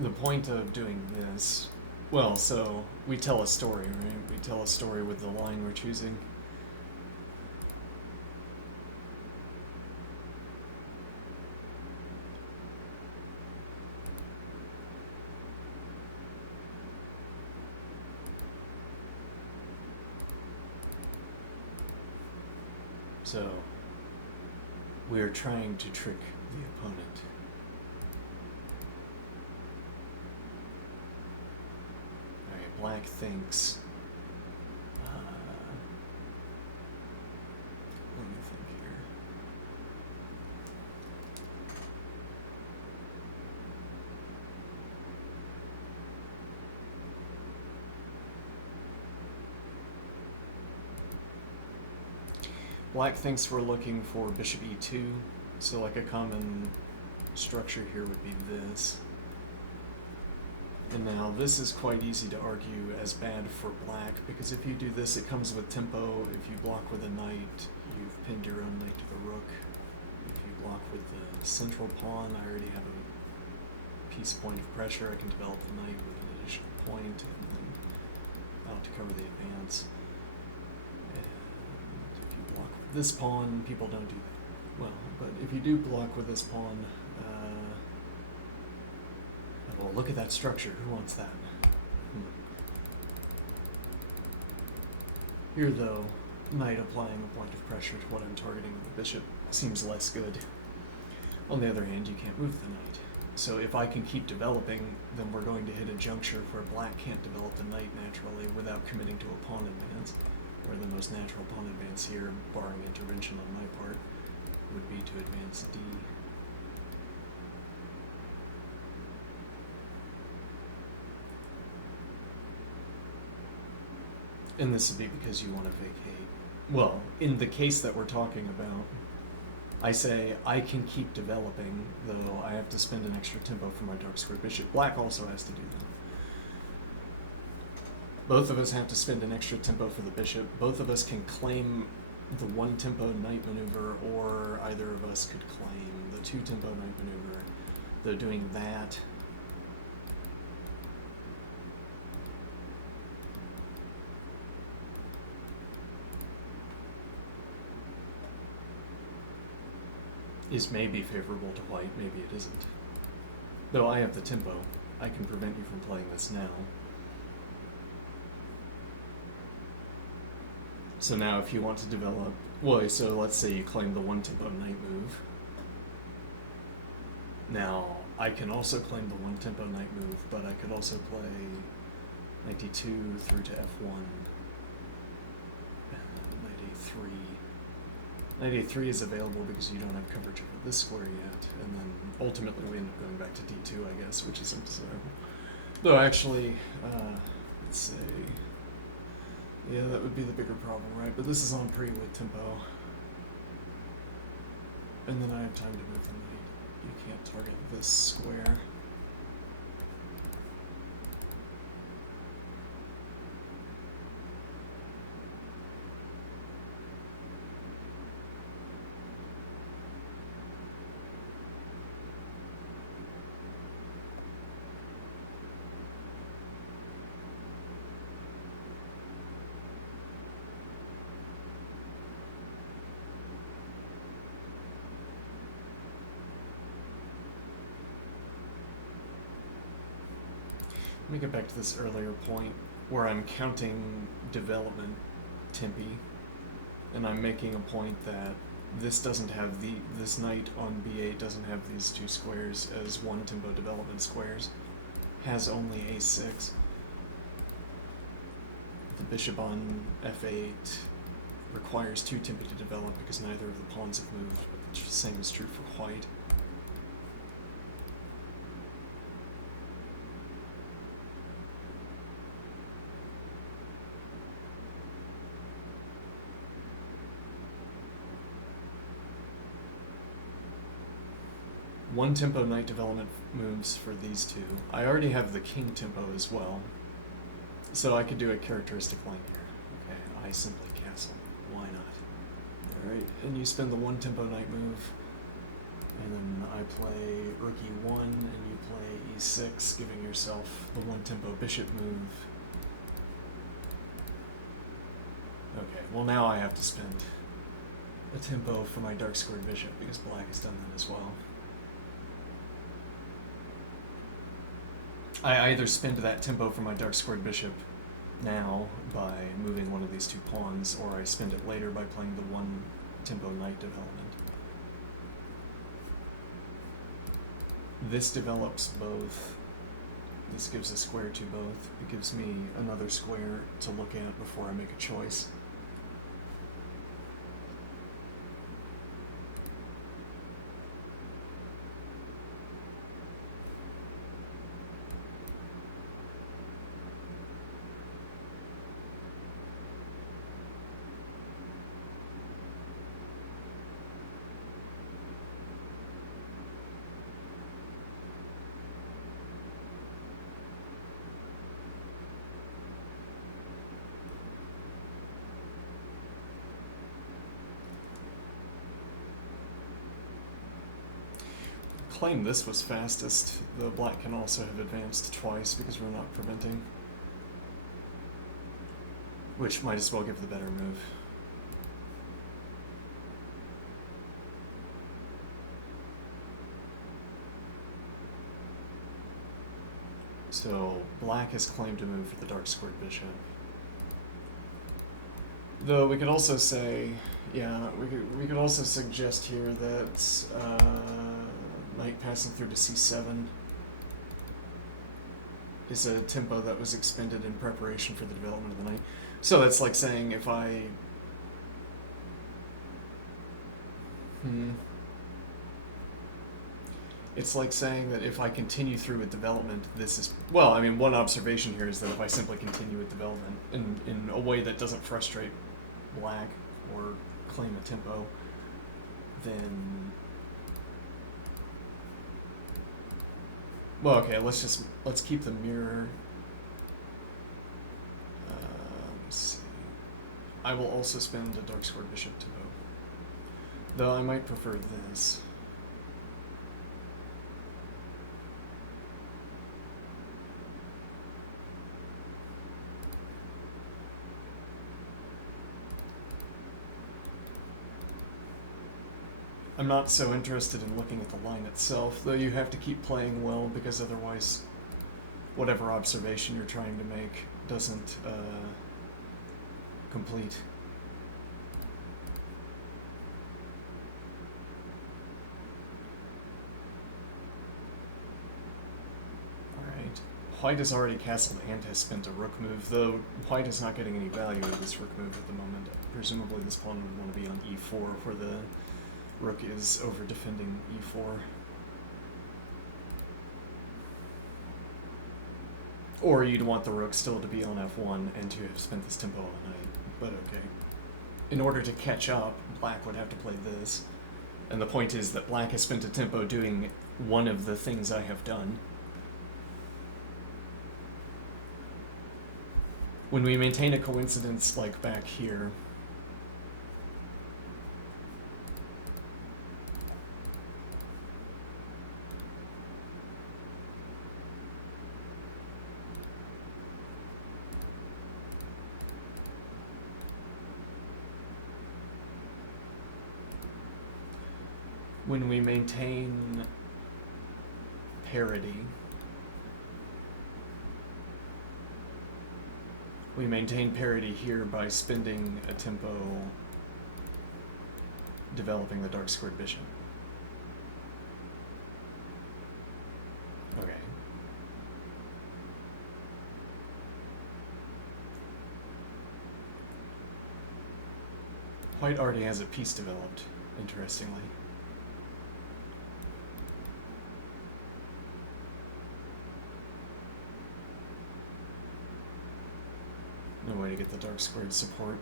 the point of doing this, well, so we tell a story, right? We tell a story with the line we're choosing. So we are trying to trick the opponent. Alright, black thinks. Let me think here. Black thinks we're looking for bishop e2, so like a common structure here would be this. And now this is quite easy to argue as bad for black, because if you do this, it comes with tempo. If you block with a knight, you've pinned your own knight to the rook. If you block with the central pawn, I already have a piece point of pressure. I can develop the knight with an additional point, and then out to cover the advance. This pawn, people don't do that. Well, but if you do block with this pawn, well, look at that structure. Who wants that? Here, though, knight applying a point of pressure to what I'm targeting with the bishop seems less good. On the other hand, you can't move the knight. So if I can keep developing, then we're going to hit a juncture where black can't develop the knight naturally without committing to a pawn advance. Where the most natural pawn advance here, barring intervention on my part, would be to advance d. And this would be because you want to vacate. Well, in the case that we're talking about, I say I can keep developing, though I have to spend an extra tempo for my dark square bishop. Black also has to do that. Both of us have to spend an extra tempo for the bishop. Both of us can claim the one tempo knight maneuver, or either of us could claim the two tempo knight maneuver. Though doing that is maybe favorable to white, maybe it isn't. Though I have the tempo, I can prevent you from playing this now. So now if you want to develop, well, so let's say you claim the one tempo knight move. Now, I can also claim the one tempo knight move, but I could also play knight d2 through to f1, and knight a3. Knight a3 is available because you don't have coverage over this square yet, and then ultimately we end up going back to d2, I guess, which is undesirable. Though actually, let's say, yeah, that would be the bigger problem, right? But this is on pre with tempo. And then I have time to move the knight. You can't target this square. Let me get back to this earlier point where I'm counting development tempi, and I'm making a point that this doesn't have this knight on b8 doesn't have these two squares as one tempo development squares, has only a6. The bishop on f8 requires two tempi to develop because neither of the pawns have moved, but the same is true for white. One tempo knight development moves for these two. I already have the king tempo as well, so I could do a characteristic line here. Okay, I simply castle. Why not? Alright, and you spend the one tempo knight move. And then I play rook e1, and you play e6, giving yourself the one-tempo bishop move. Okay, well now I have to spend a tempo for my dark-squared bishop, because black has done that as well. I either spend that tempo for my dark-squared bishop now by moving one of these two pawns, or I spend it later by playing the one-tempo knight development. This develops both. This gives a square to both. It gives me another square to look at before I make a choice. Claim this was fastest, though black can also have advanced twice because we're not preventing. Which might as well give the better move. So black has claimed to move for the dark-squared bishop. Though we could also say, yeah, we could also suggest here that knight passing through to c7 is a tempo that was expended in preparation for the development of the knight. So that's like saying if I... It's like saying that if I continue through with development, this is... Well, I mean, one observation here is that if I simply continue with development in a way that doesn't frustrate black or claim a tempo, then... Well, okay, let's keep the mirror. Let me see. I will also spend a dark-squared bishop tempo, though I might prefer this. I'm not so interested in looking at the line itself, though you have to keep playing well, because otherwise whatever observation you're trying to make doesn't complete. Alright. White has already castled and has spent a rook move, though white is not getting any value of this rook move at the moment. Presumably this pawn would want to be on e4, where the rook is over defending e4. Or you'd want the rook still to be on f1 and to have spent this tempo on the knight, but okay. In order to catch up, black would have to play this. And the point is that black has spent a tempo doing one of the things I have done. When we maintain a coincidence like back here, when we maintain parity, we maintain parity here by spending a tempo developing the dark-squared bishop. Okay. White already has a piece developed, interestingly. No way to get the dark squared support.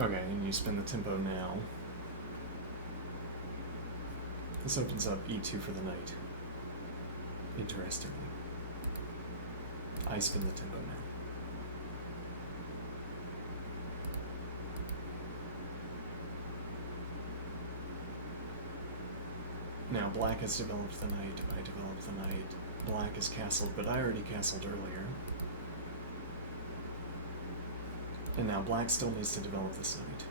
Okay, and you spin the tempo now. This opens up e2 for the knight. Interestingly. I spin the tempo now. Now black has developed the knight, I developed the knight. Black is castled, but I already castled earlier. And now black still needs to develop this knight.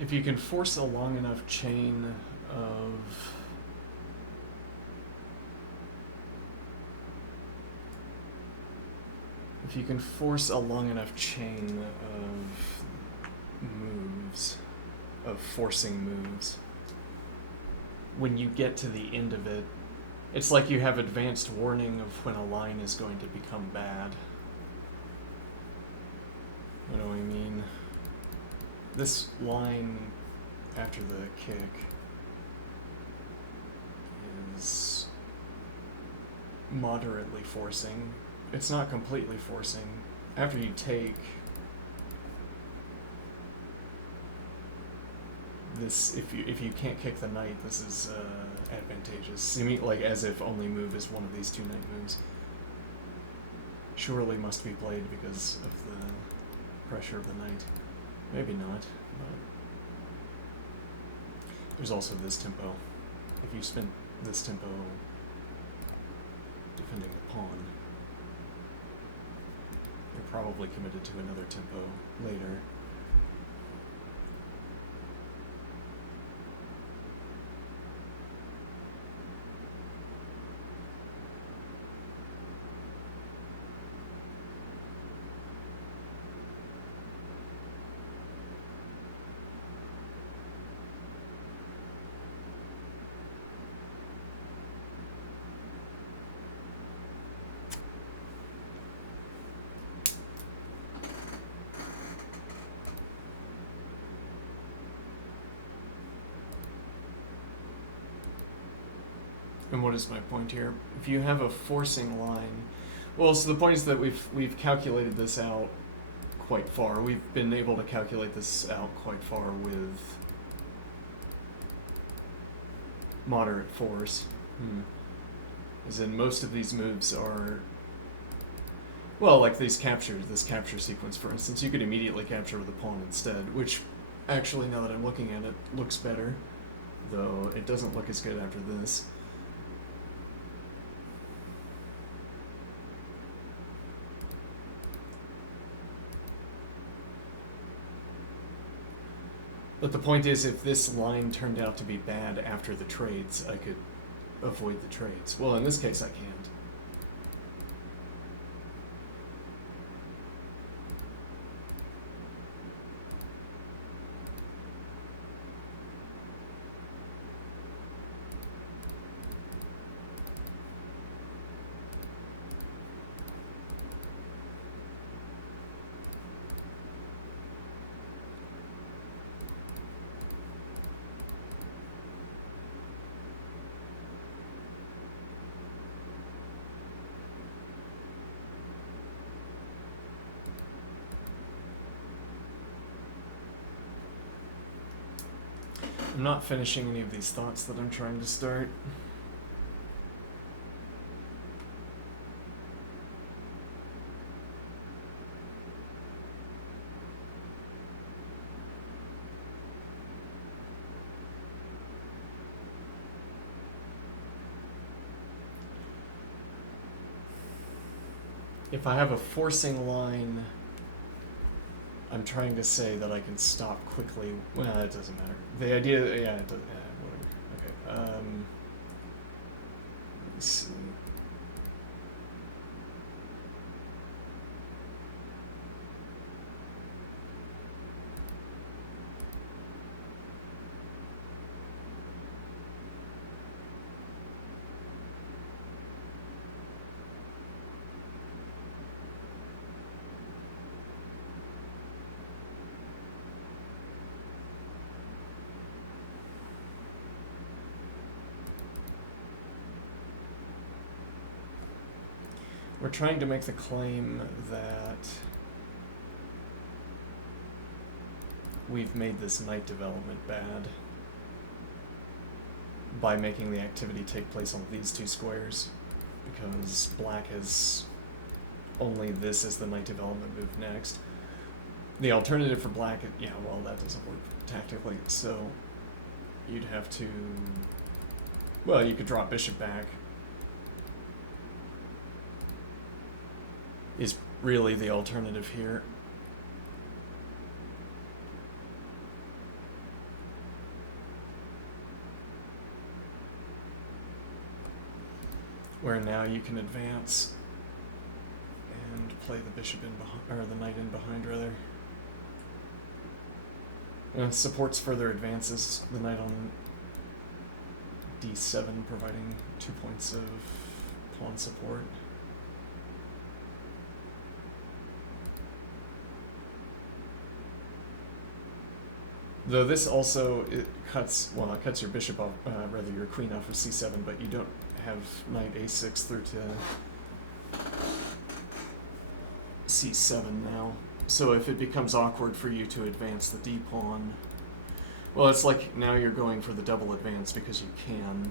If you can force a long enough chain of moves, of forcing moves, when you get to the end of it, it's like you have advanced warning of when a line is going to become bad. What do I mean? This line after the kick is moderately forcing. It's not completely forcing. After you take this, if you can't kick the knight, this is advantageous. You mean like as if only move is one of these two knight moves. Surely must be played because of the pressure of the knight. Maybe not, but there's also this tempo. If you spend this tempo defending the pawn, you're probably committed to another tempo later. And what is my point here? If you have a forcing line, well, so the point is that we've calculated this out quite far. We've been able to calculate this out quite far with moderate force. As in, most of these moves are, well, like this capture sequence, for instance, you could immediately capture with the pawn instead, which actually, now that I'm looking at it, looks better, though it doesn't look as good after this. But the point is, if this line turned out to be bad after the trades, I could avoid the trades. Well, in this case, I can't. I'm not finishing any of these thoughts that I'm trying to start. If I have a forcing line, I'm trying to say that I can stop quickly. Well, it doesn't matter. The idea, yeah, it does, whatever. Okay. Let me see. We're trying to make the claim that we've made this knight development bad by making the activity take place on these two squares, because black has only this as the knight development move next. The alternative for black, yeah, well, that doesn't work tactically, so you'd have to, well, you could drop bishop back, is really the alternative here. Where now you can advance and play the bishop in behind, or the knight in behind rather. Supports further advances, the knight on d7, providing 2 points of pawn support. Though this also, it cuts your bishop off, rather your queen off of c7, but you don't have knight a6 through to c7 now. So if it becomes awkward for you to advance the d pawn, well, it's like now you're going for the double advance because you can.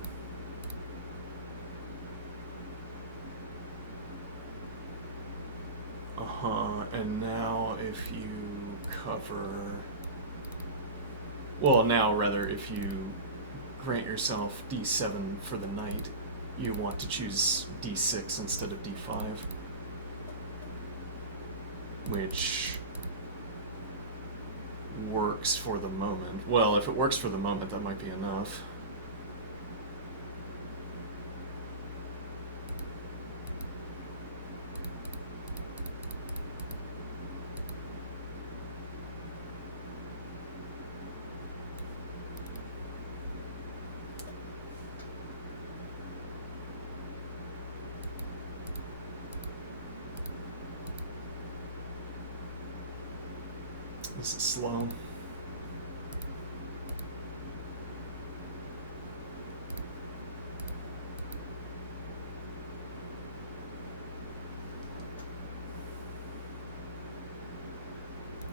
And now if you cover, well, now rather, if you grant yourself d7 for the knight, you want to choose d6 instead of d5, which works for the moment. Well, if it works for the moment, that might be enough. This is slow.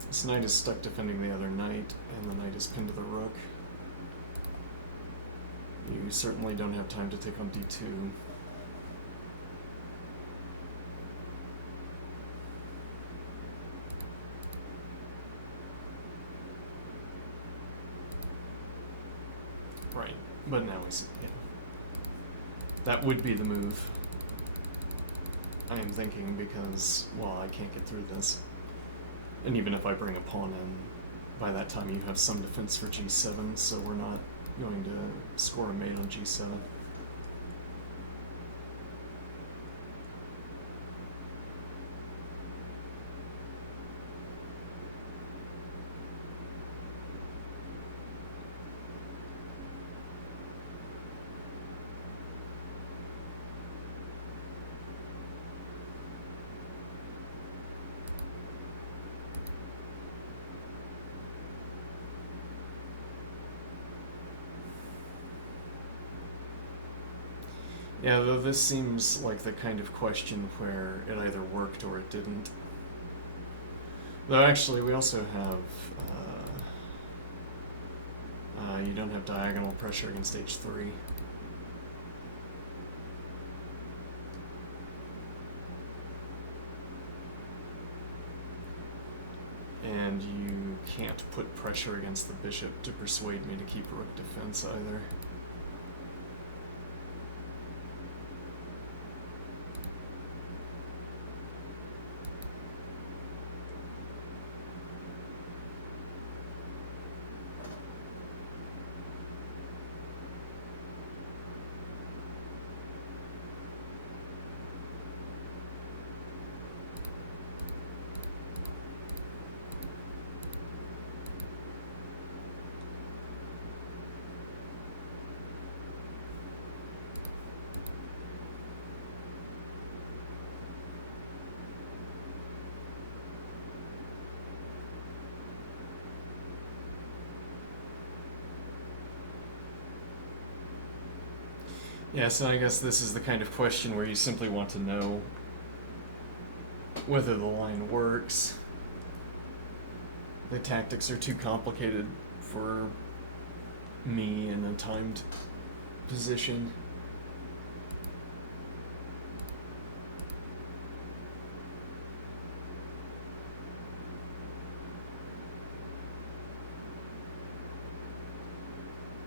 This knight is stuck defending the other knight, and the knight is pinned to the rook. You certainly don't have time to take on d2. Right, but now we see, yeah. That would be the move, I am thinking, because, well, I can't get through this. And even if I bring a pawn in, by that time you have some defense for g7, so we're not going to score a mate on g7. Yeah, though this seems like the kind of question where it either worked or it didn't. Though actually, we also have, you don't have diagonal pressure against h3. And you can't put pressure against the bishop to persuade me to keep rook defense either. Yeah, so I guess this is the kind of question where you simply want to know whether the line works. The tactics are too complicated for me in a timed position.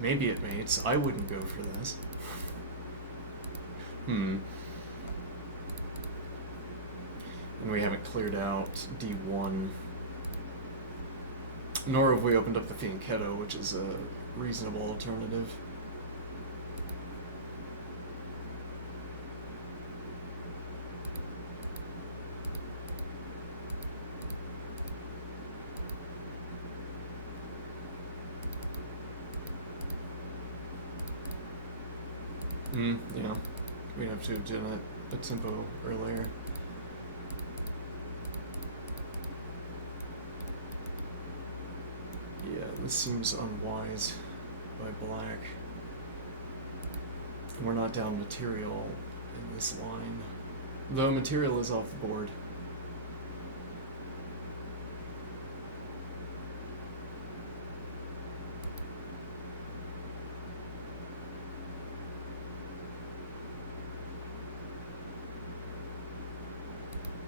Maybe it mates. I wouldn't go for this. And we haven't cleared out d1. Nor have we opened up the fianchetto, which is a reasonable alternative. Yeah. We'd have to have done a tempo earlier. Yeah, this seems unwise by black. We're not down material in this line. Though material is off the board.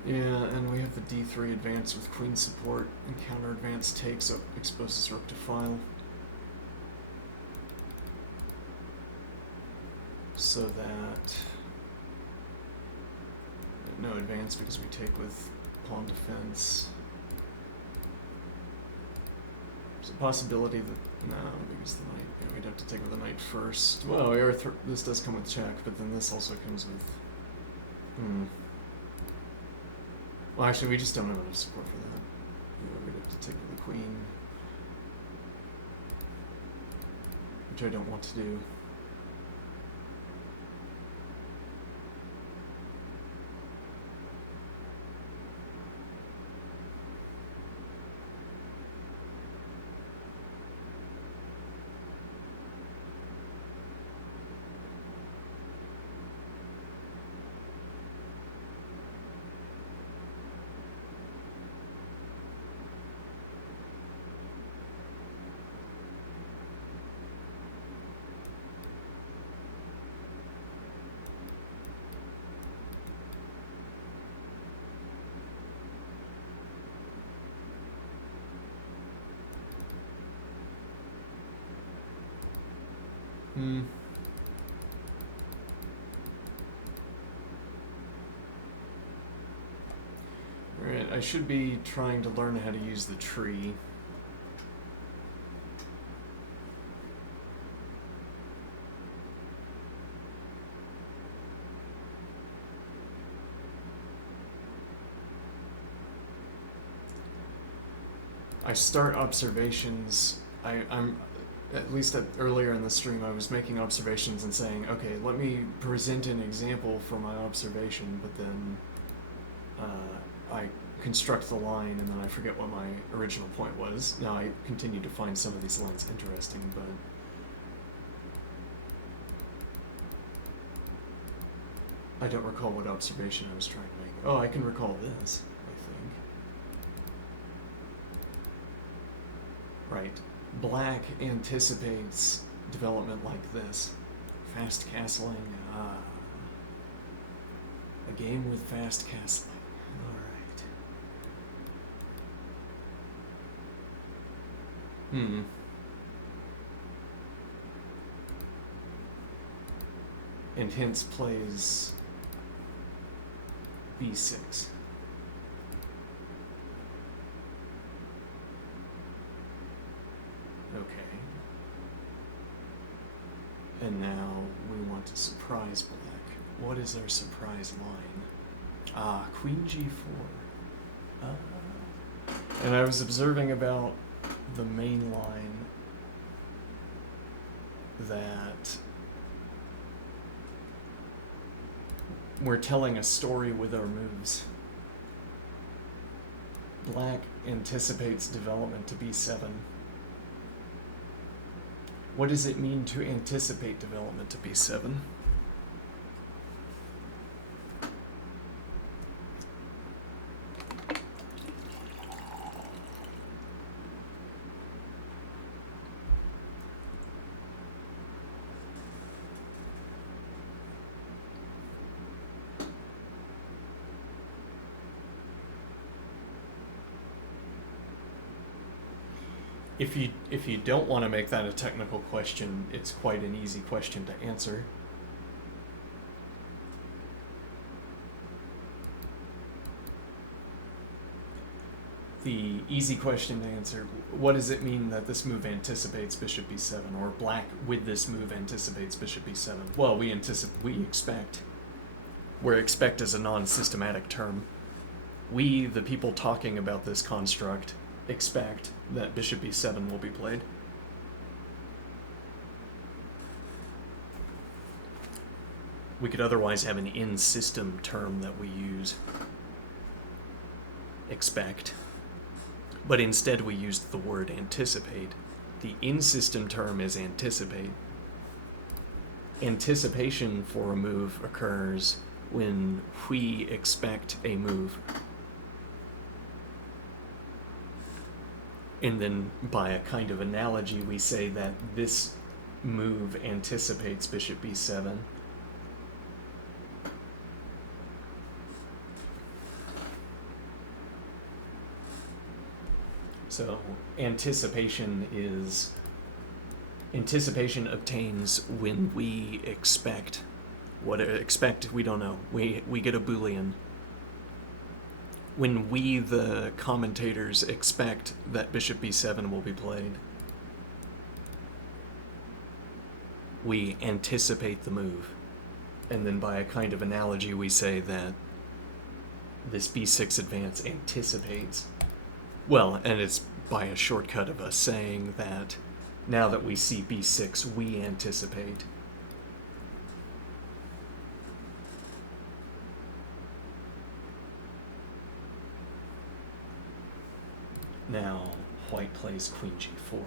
Yeah, and we have the d3 advance with queen support, and counter advance takes, so exposes rook to file. So that... no advance because we take with pawn defense. There's a possibility that... no, because the knight... yeah, we'd have to take with the knight first. Well, this does come with check, but then this also comes with... Well, actually, we just don't have enough support for that. Yeah, we'd have to take with the queen. Which I don't want to do. Alright, I should be trying to learn how to use the tree. I start observations. I'm at least earlier in the stream, I was making observations and saying, okay, let me present an example for my observation, but then I construct the line and then I forget what my original point was. Now I continue to find some of these lines interesting, but I don't recall what observation I was trying to make. Oh, I can recall this, I think. Right. Black anticipates development like this. Fast castling. A game with fast castling. Alright. And hence plays b6. Okay. And now we want to surprise black. What is our surprise line? Queen g4. And I was observing about the main line that we're telling a story with our moves. Black anticipates development to b7. What does it mean to anticipate development to b7? If you don't want to make that a technical question, it's quite an easy question to answer. The easy question to answer, what does it mean that this move anticipates bishop b7, or black with this move anticipates bishop b7? Well, we expect. Where expect is a non-systematic term. We, the people talking about this construct, expect that bishop b7 will be played. We could otherwise have an in-system term that we use, expect, but instead we used the word anticipate. The in-system term is anticipate. Anticipation for a move occurs when we expect a move. And then by a kind of analogy, we say that this move anticipates bishop b7. So anticipation obtains when we expect. What expect, we don't know. We get a Boolean. When we, the commentators, expect that bishop b7 will be played, we anticipate the move. And then by a kind of analogy, we say that this b6 advance anticipates. Well, and it's by a shortcut of us saying that now that we see b6, we anticipate. Now, white plays queen g4,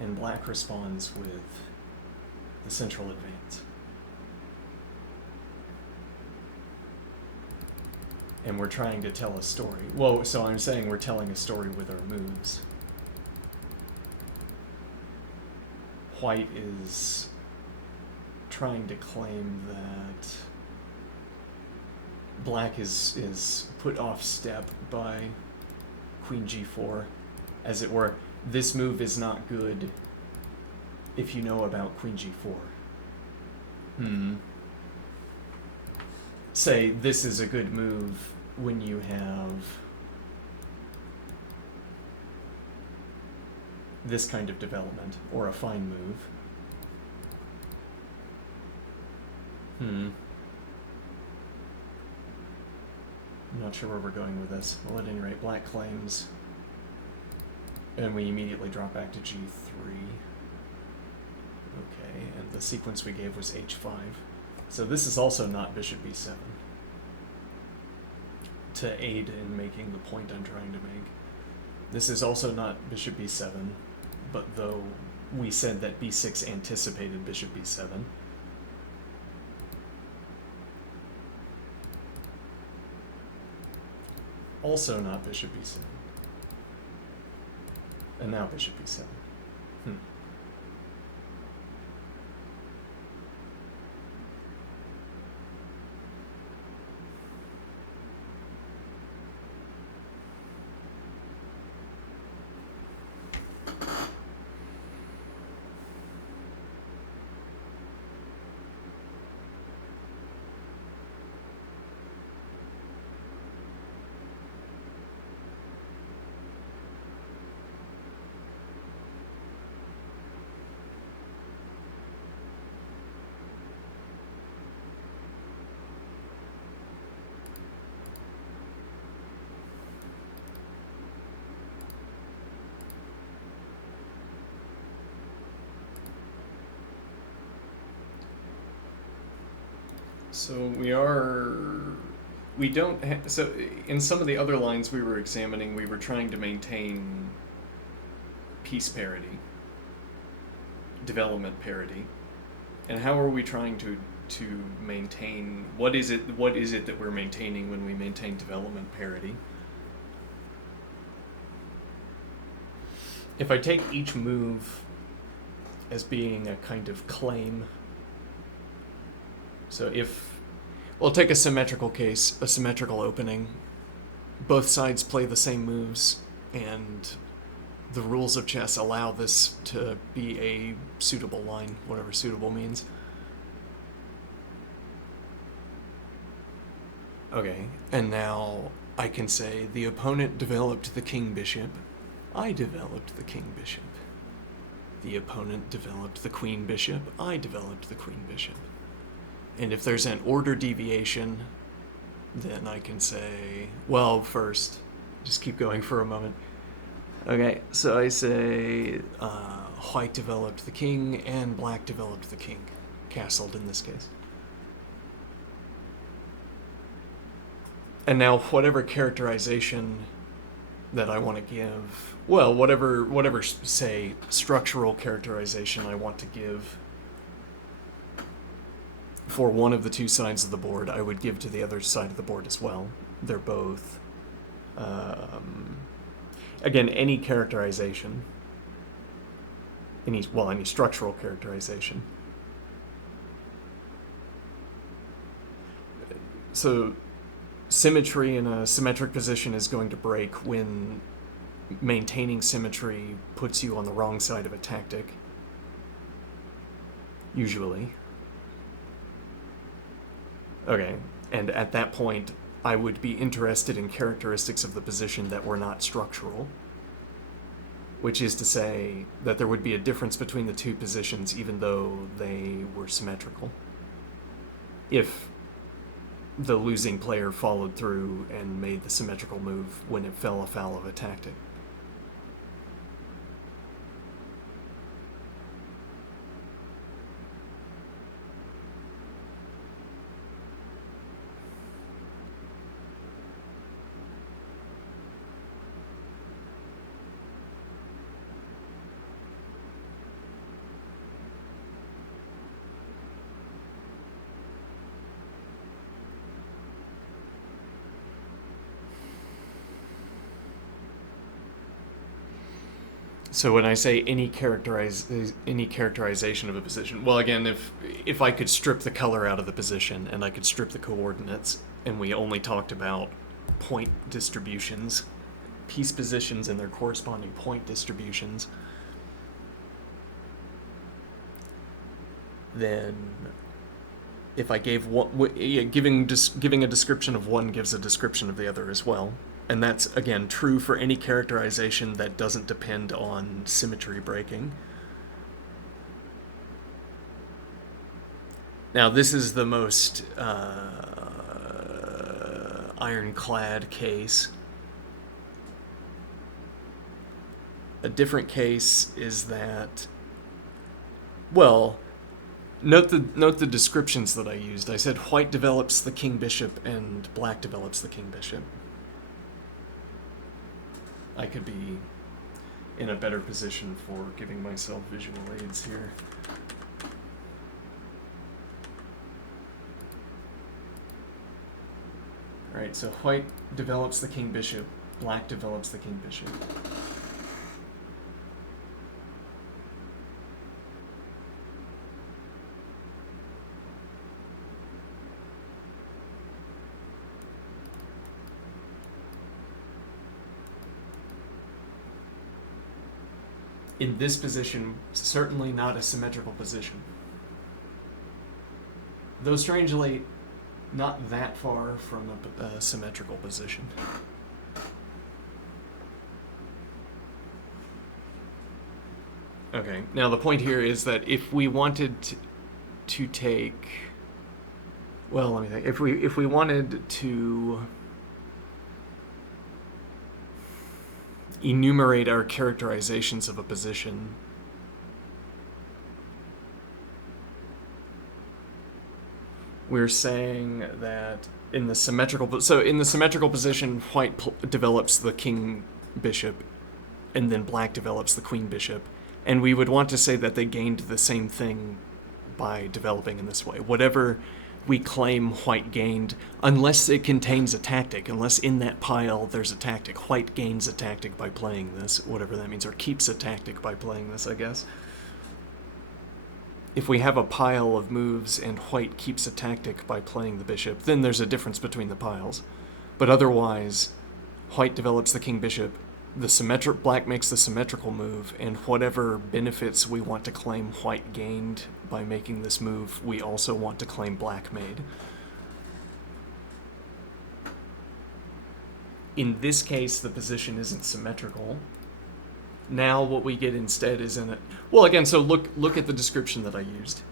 and black responds with the central advance. And we're trying to tell a story. Well, so I'm saying we're telling a story with our moves. White is trying to claim that black is put off step by queen g4, as it were. This move is not good if you know about queen g4. Say this is a good move when you have this kind of development, or a fine move. I'm not sure where we're going with this. Well, at any rate, black claims And we immediately drop back to G3. Okay, and the sequence we gave was H5. So this is also not bishop B7. To aid in making the point I'm trying to make. This is also not bishop B7, but though we said that B6 anticipated bishop B7. Also not bishop B7. And now bishop B7. So we don't, so in some of the other lines we were examining, we were trying to maintain piece parity, development parity. And how are we trying to maintain, what is it that we're maintaining when we maintain development parity? If I take each move as being a kind of claim, so if, well, take a symmetrical case, a symmetrical opening. Both sides play the same moves, and the rules of chess allow this to be a suitable line, whatever suitable means. Okay, and now I can say the opponent developed the king bishop. I developed the king bishop. The opponent developed the queen bishop. I developed the queen bishop. And if there's an order deviation, then I can say, well, first, just keep going for a moment. Okay, so I say white developed the king and black developed the king. Castled in this case. And now whatever characterization that I want to give, well, whatever say, structural characterization I want to give for one of the two sides of the board, I would give to the other side of the board as well. They're both, again, any characterization, any structural characterization. So symmetry in a symmetric position is going to break when maintaining symmetry puts you on the wrong side of a tactic, usually. Okay, and at that point, I would be interested in characteristics of the position that were not structural, which is to say that there would be a difference between the two positions even though they were symmetrical. If the losing player followed through and made the symmetrical move when it fell afoul of a tactic. So when I say any characterization of a position, well, again, if I could strip the color out of the position and I could strip the coordinates, and we only talked about point distributions, piece positions and their corresponding point distributions, then if I gave one, giving a description of one gives a description of the other as well. And that's, again, true for any characterization that doesn't depend on symmetry breaking. Now, this is the most ironclad case. A different case is that, well, note the descriptions that I used. I said white develops the king bishop and black develops the king bishop. I could be in a better position for giving myself visual aids here. Alright, so white develops the king bishop, black develops the king bishop. In this position, certainly not a symmetrical position. Though strangely, not that far from a symmetrical position. Okay, now the point here is that if we wanted to take, well, let me think. If we wanted to enumerate our characterizations of a position, we're saying that in the symmetrical position, white develops the king bishop, and then black develops the queen bishop, and we would want to say that they gained the same thing by developing in this way. Whatever we claim white gained, unless it contains a tactic, unless in that pile there's a tactic. White gains a tactic by playing this, whatever that means, or keeps a tactic by playing this, I guess. If we have a pile of moves and white keeps a tactic by playing the bishop, then there's a difference between the piles. But otherwise, white develops the king bishop, black makes the symmetrical move, and whatever benefits we want to claim white gained by making this move, we also want to claim black made. In this case, the position isn't symmetrical. Now what we get instead is well, again, so look at the description that I used.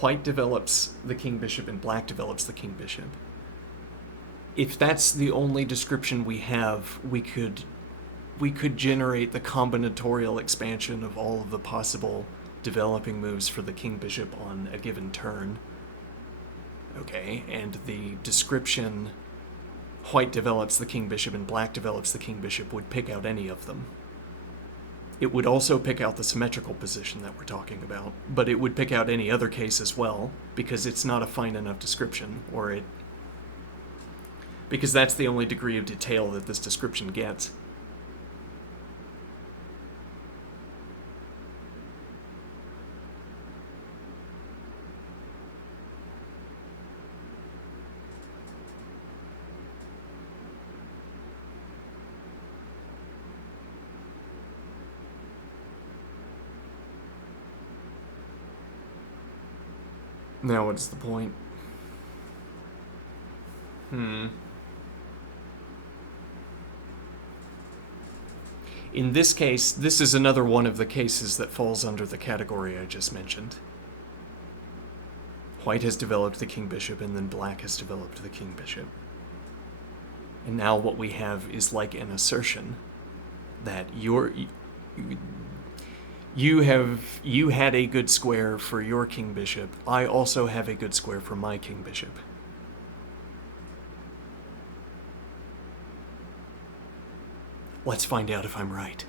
White develops the king bishop and black develops the king bishop. If that's the only description we have, we could generate the combinatorial expansion of all of the possible developing moves for the king bishop on a given turn. Okay, and the description white develops the king bishop and black develops the king bishop would pick out any of them. It would also pick out the symmetrical position that we're talking about, but it would pick out any other case as well, because it's not a fine enough description, because that's the only degree of detail that this description gets. Now what's the point? In this case, this is another one of the cases that falls under the category I just mentioned. White has developed the king bishop, and then black has developed the king bishop. And now what we have is like an assertion that you had a good square for your king bishop. I also have a good square for my king bishop. Let's find out if I'm right.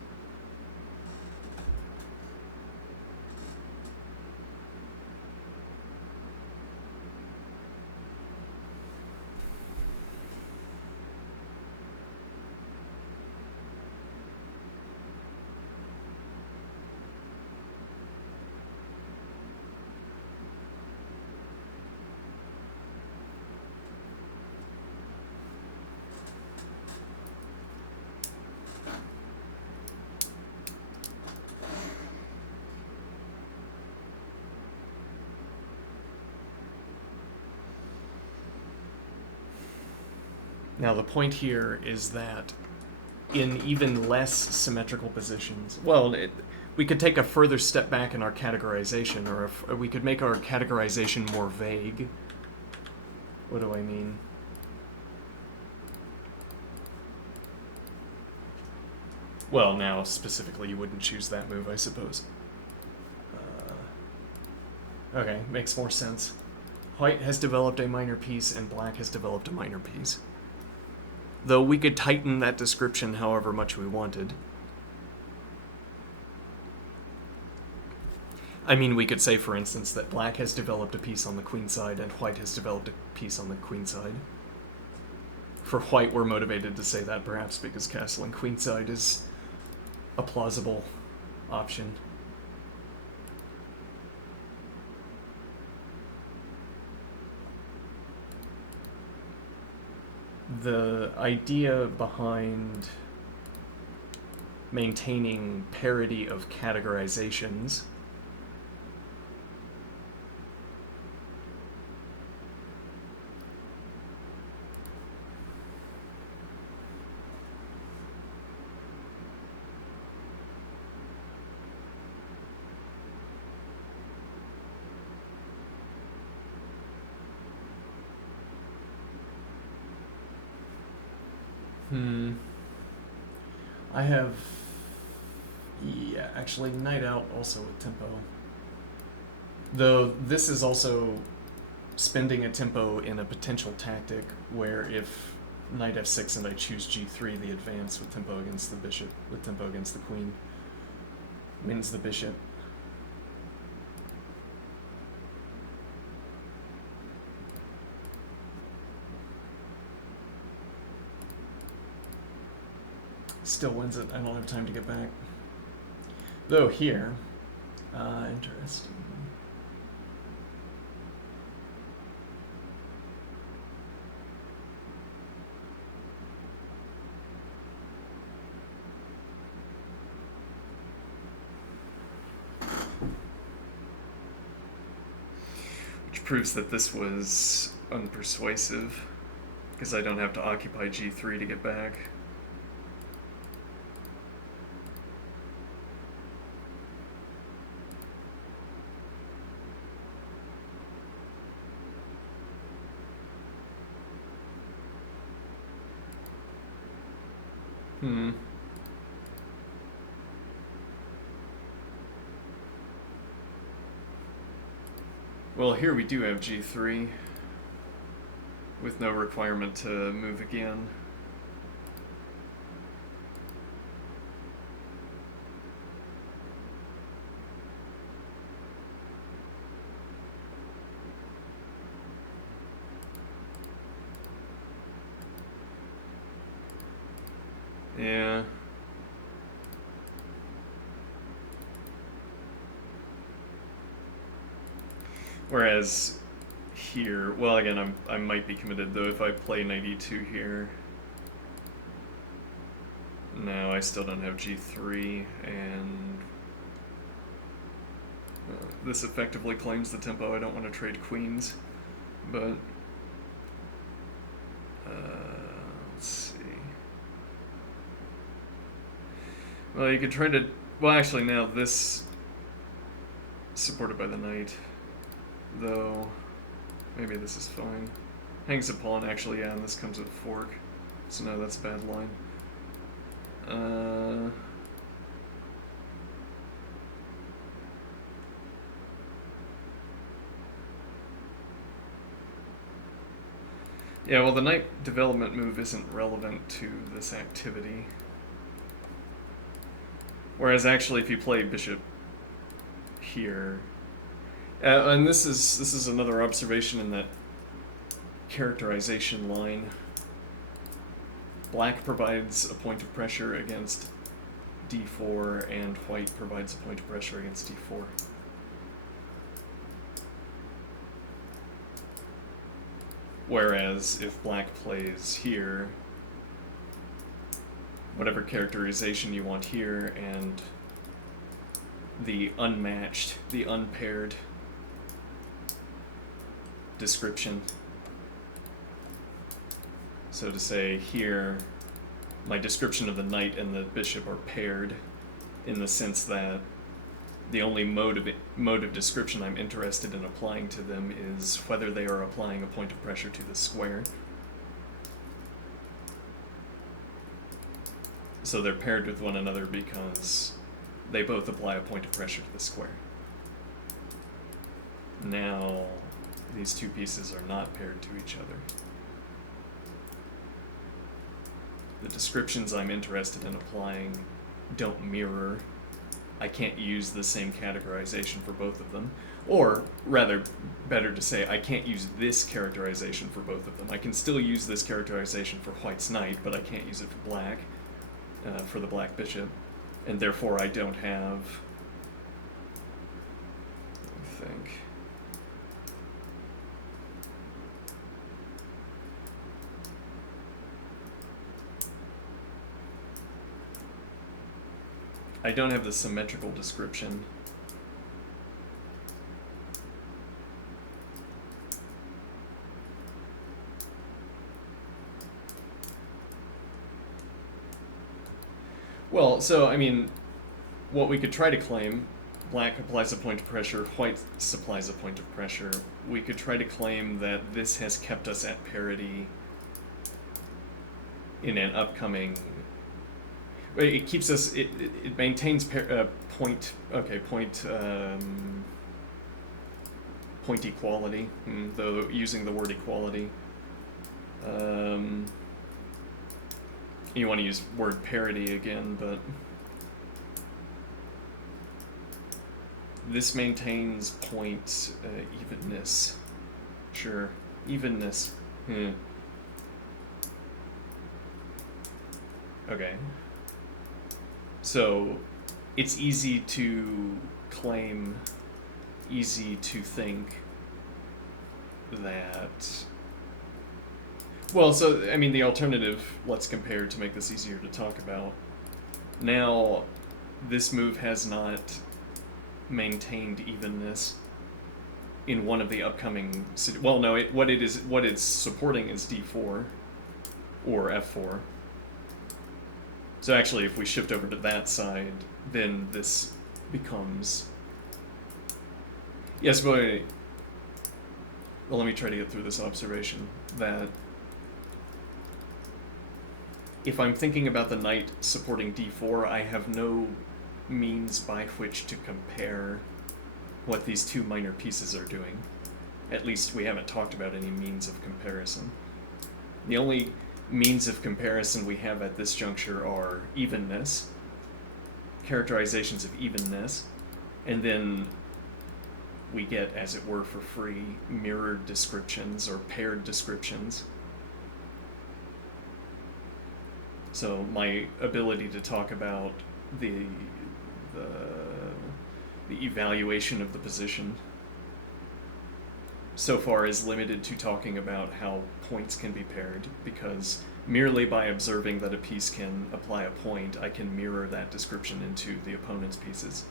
Now the point here is that in even less symmetrical positions, we could take a further step back in our categorization, or we could make our categorization more vague. What do I mean? Well, now, specifically, you wouldn't choose that move, I suppose. Okay, makes more sense. White has developed a minor piece, and black has developed a minor piece. Though we could tighten that description however much we wanted. I mean, we could say, for instance, that black has developed a piece on the queen side, and white has developed a piece on the queen side. For white, we're motivated to say that, perhaps, because castling queenside is a plausible option. The idea behind maintaining parity of categorizations I have... Yeah, actually, Night Out also with tempo. Though this is also spending a tempo in a potential tactic where if Knight f6 and I choose g3, the advance with tempo against the bishop, with tempo against the queen, wins the bishop. Still wins it. I don't have time to get back. Though here, interesting. Which proves that this was unpersuasive, because I don't have to occupy g3 to get back. Well, here we do have g3 with no requirement to move again. Yeah. Whereas here, well, again, I might be committed though if I play knight e2 here. No, I still don't have g3, and this effectively claims the tempo. I don't want to trade queens, but let's see. Well, you could try to. Well, actually, now this supported by the knight. Though, maybe this is fine. Hangs a pawn, actually, yeah, and this comes with a fork. So no, that's a bad line. Yeah, well, the knight development move isn't relevant to this activity. Whereas, actually, if you play bishop here... and this is another observation in that characterization line. Black provides a point of pressure against d4, and white provides a point of pressure against d4. Whereas if black plays here, whatever characterization you want here, and the unmatched, the unpaired description. So to say here, my description of the knight and the bishop are paired in the sense that the only mode of description I'm interested in applying to them is whether they are applying a point of pressure to the square. So they're paired with one another because they both apply a point of pressure to the square. Now, these two pieces are not paired to each other. The descriptions I'm interested in applying don't mirror. I can't use the same categorization for both of them. Or, rather, better to say, I can't use this characterization for both of them. I can still use this characterization for White's knight, but I can't use it for black, for the black bishop. And therefore I don't have... I think... I don't have the symmetrical description. Well, so, I mean, what we could try to claim, black applies a point of pressure, white supplies a point of pressure. We could try to claim that this has kept us at parity in an upcoming... It keeps us, it maintains point equality, though using the word equality. You want to use word parity again, but this maintains point evenness. Sure, evenness. Okay. So, it's easy to claim, easy to think that... Well, so, I mean, the alternative, let's compare to make this easier to talk about. Now, this move has not maintained evenness in one of the upcoming... Well, no, what it's supporting is d4 or f4. So actually, if we shift over to that side, then this becomes... Yes, but... Well, let me try to get through this observation, that if I'm thinking about the knight supporting d4, I have no means by which to compare what these two minor pieces are doing. At least we haven't talked about any means of comparison. The only means of comparison we have at this juncture are evenness, characterizations of evenness, and then we get, as it were for free, mirrored descriptions or paired descriptions. So my ability to talk about the evaluation of the position so far is limited to talking about how points can be paired, because merely by observing that a piece can apply a point, I can mirror that description into the opponent's pieces.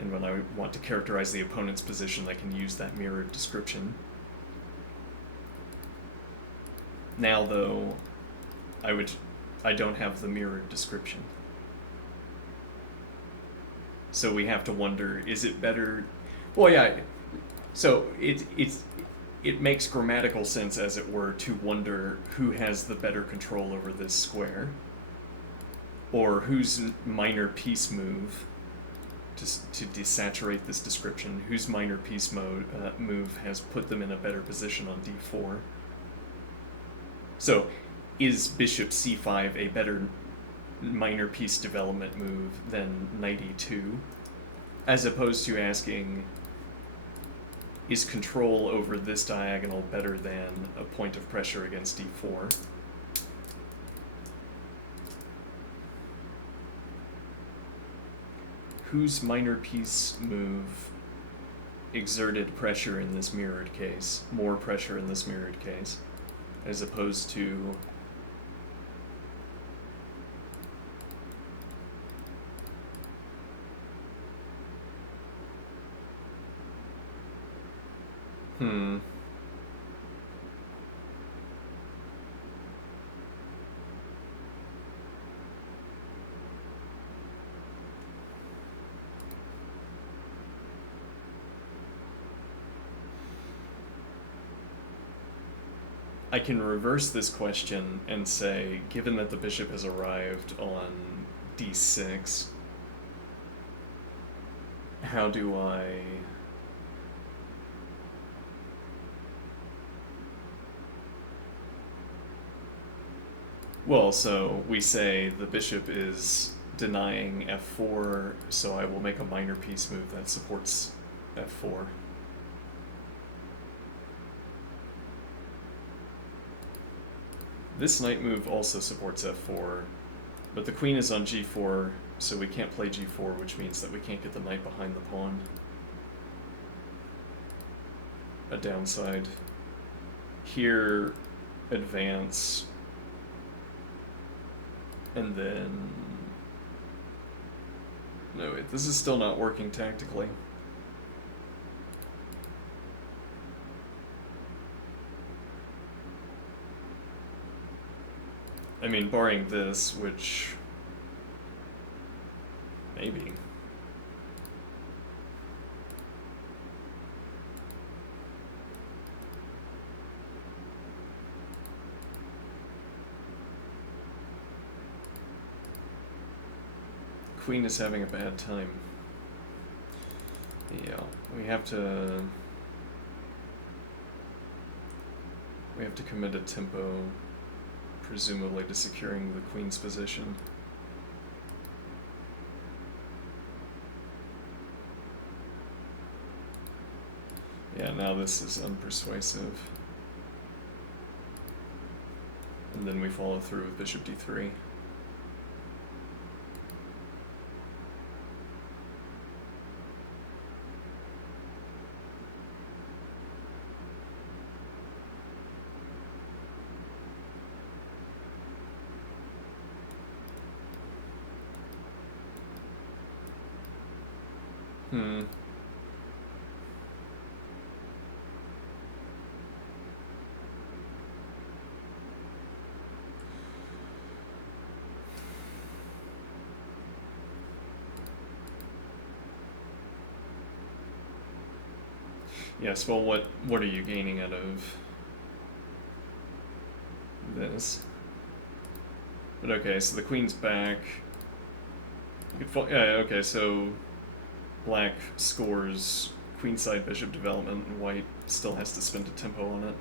And when I want to characterize the opponent's position, I can use that mirrored description. Now, though, I don't have the mirrored description. So we have to wonder, is it better... Well, yeah, so it makes grammatical sense, as it were, to wonder who has the better control over this square, or whose minor piece move, to desaturate this description, whose minor piece move has put them in a better position on d4. So, is bishop c5 a better minor piece development move than knight e2, as opposed to asking, is control over this diagonal better than a point of pressure against d4? Whose minor piece move exerted pressure in this mirrored case, more pressure in this mirrored case, as opposed to I can reverse this question and say, given that the bishop has arrived on d6, how do I... Well, so we say the bishop is denying f4, so I will make a minor piece move that supports f4. This knight move also supports f4, but the queen is on g4, so we can't play g4, which means that we can't get the knight behind the pawn. A downside. Here, advance, and then... No, wait, this is still not working tactically. I mean, barring this, which... maybe. Queen is having a bad time. Yeah, we have to commit a tempo, presumably to securing the queen's position. Yeah, now this is unpersuasive. And then we follow through with bishop d3. Yes, well, what are you gaining out of this? But okay, so the queen's back. Yeah, okay, so black scores queenside bishop development, and white still has to spend a tempo on it.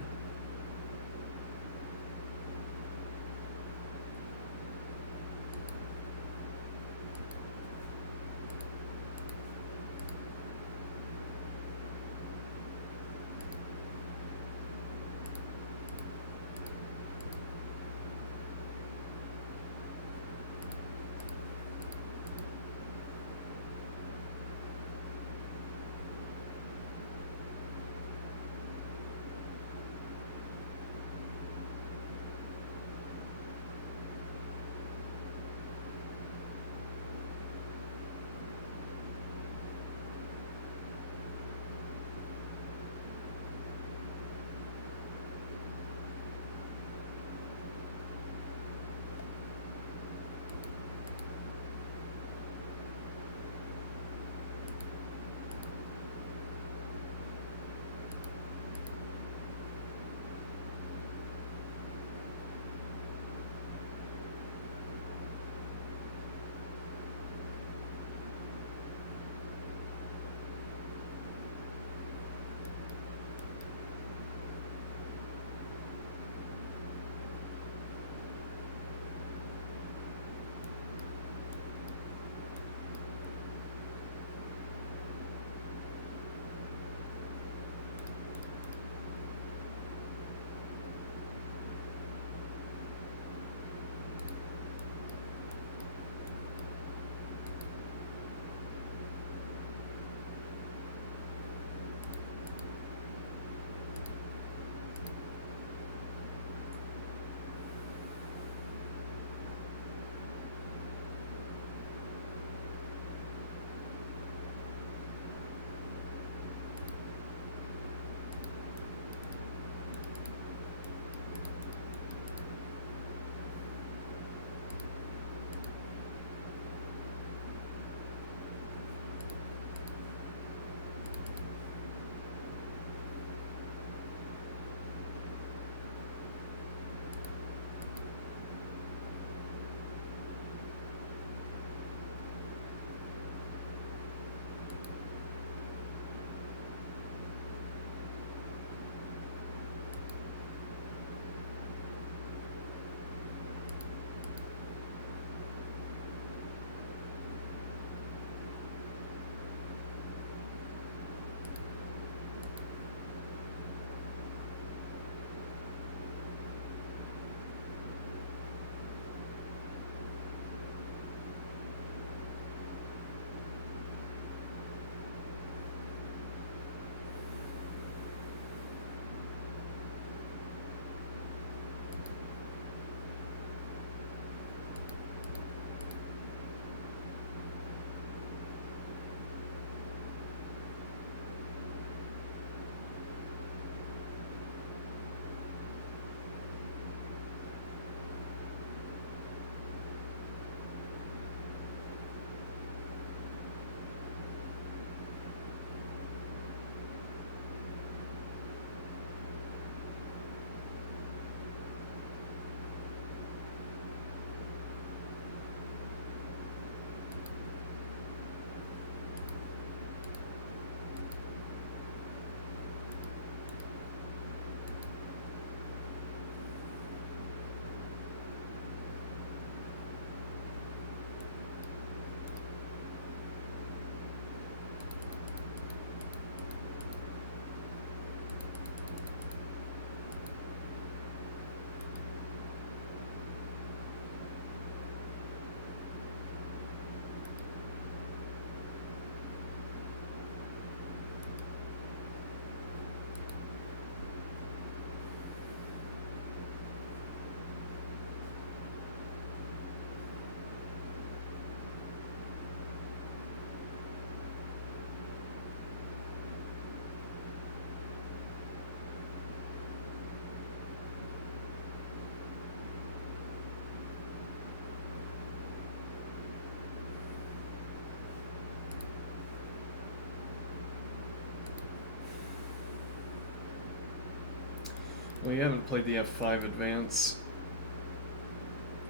Well, you haven't played the f5 advance,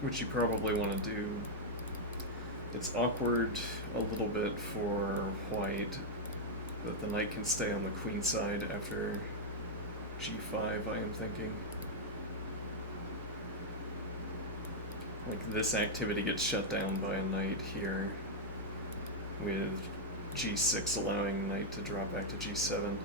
which you probably want to do. It's awkward a little bit for white that the knight can stay on the queen side after g5, I am thinking. Like, this activity gets shut down by a knight here, with g6 allowing knight to drop back to g7.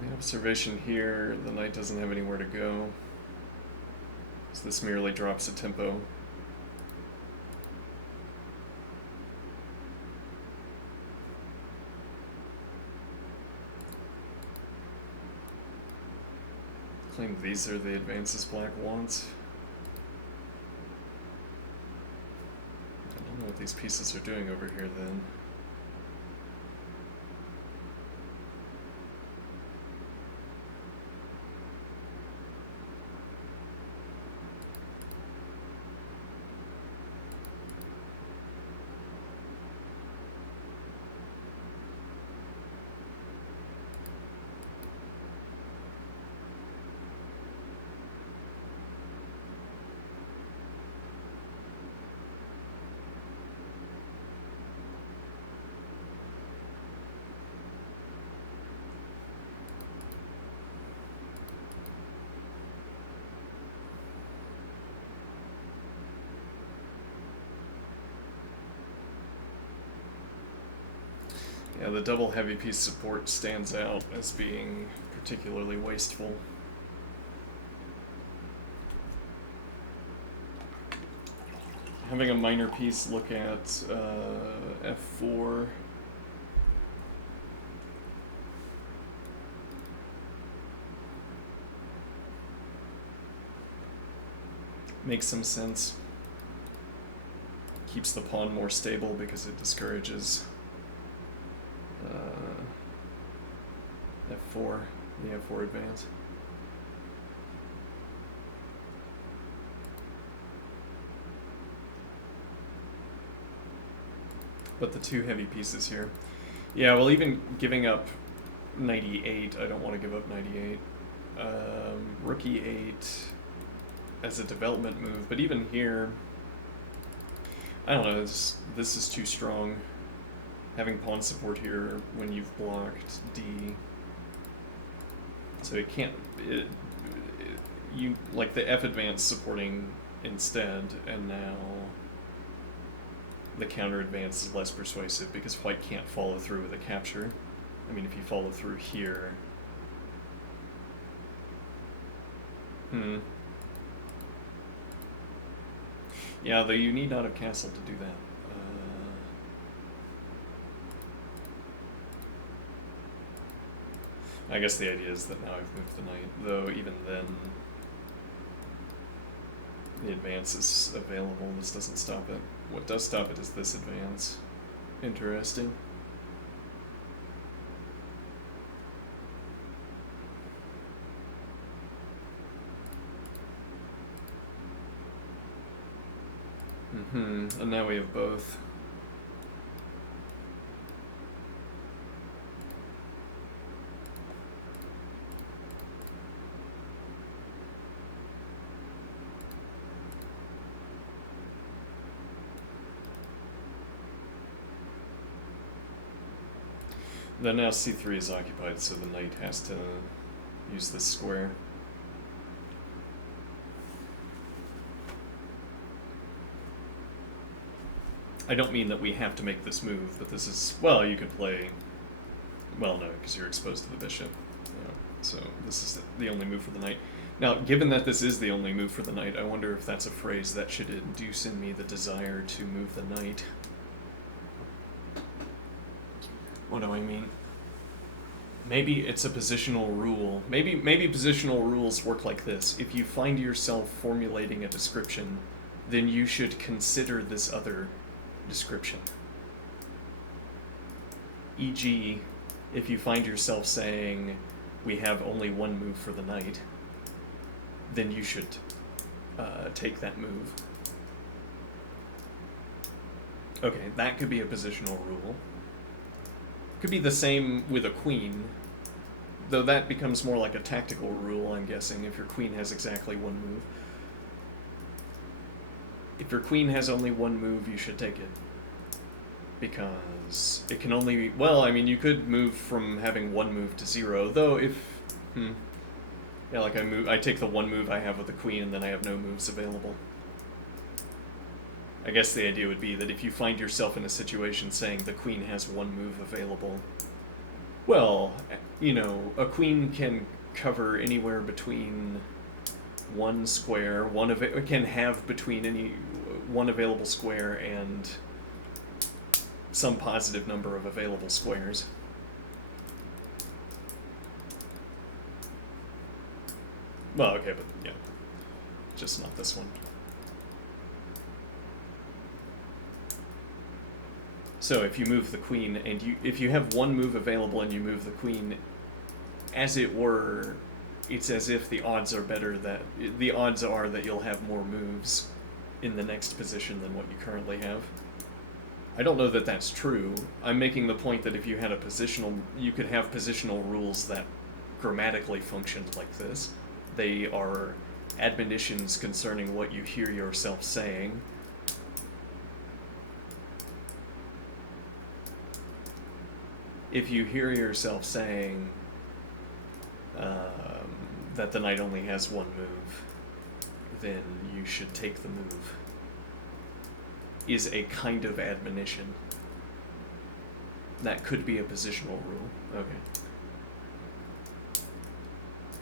The observation here, the knight doesn't have anywhere to go, so this merely drops a tempo. Claim these are the advances black wants. I don't know what these pieces are doing over here then. Yeah, the double heavy piece support stands out as being particularly wasteful. Having a minor piece look at f4. Makes some sense. Keeps the pawn more stable because it discourages f4, the f4 advance. But the two heavy pieces here. Yeah, well, even giving up knight e8, I don't want to give up knight e8. Rook e8 as a development move, but even here, I don't know, this is too strong. Having pawn support here when you've blocked d, so it can't. You like the f advance supporting instead, and now the counter advance is less persuasive because white can't follow through with a capture. I mean, if you follow through here, yeah, though you need not have castled to do that. I guess the idea is that now I've moved the knight, though even then the advance is available. This doesn't stop it. What does stop it is this advance. Interesting. And now we have both. Then now c3 is occupied, so the knight has to use this square. I don't mean that we have to make this move, but this is, well, you could play, well, no, because you're exposed to the bishop. So this is the only move for the knight. Now, given that this is the only move for the knight, I wonder if that's a phrase that should induce in me the desire to move the knight. What do I mean? Maybe it's a positional rule. Maybe positional rules work like this. If you find yourself formulating a description, then you should consider this other description. E.g., if you find yourself saying, we have only one move for the knight, then you should take that move. Okay, that could be a positional rule. Could be the same with a queen, though that becomes more like a tactical rule, I'm guessing, if your queen has exactly one move. If your queen has only one move, you should take it. Because it can only... Well, I mean, you could move from having one move to 0, though if... Yeah, like I take the one move I have with the queen, and then I have no moves available. I guess the idea would be that if you find yourself in a situation saying the queen has one move available, well, you know, a queen can cover anywhere between one square, can have between any one available square and some positive number of available squares. Well, okay, but yeah, just not this one. So if you move the queen, and if you have one move available and you move the queen, as it were, it's as if the odds are that you'll have more moves in the next position than what you currently have. I don't know that that's true. I'm making the point that if you had you could have positional rules that grammatically functioned like this. They are admonitions concerning what you hear yourself saying. If you hear yourself saying that the knight only has one move, then you should take the move, is a kind of admonition. That could be a positional rule. Okay.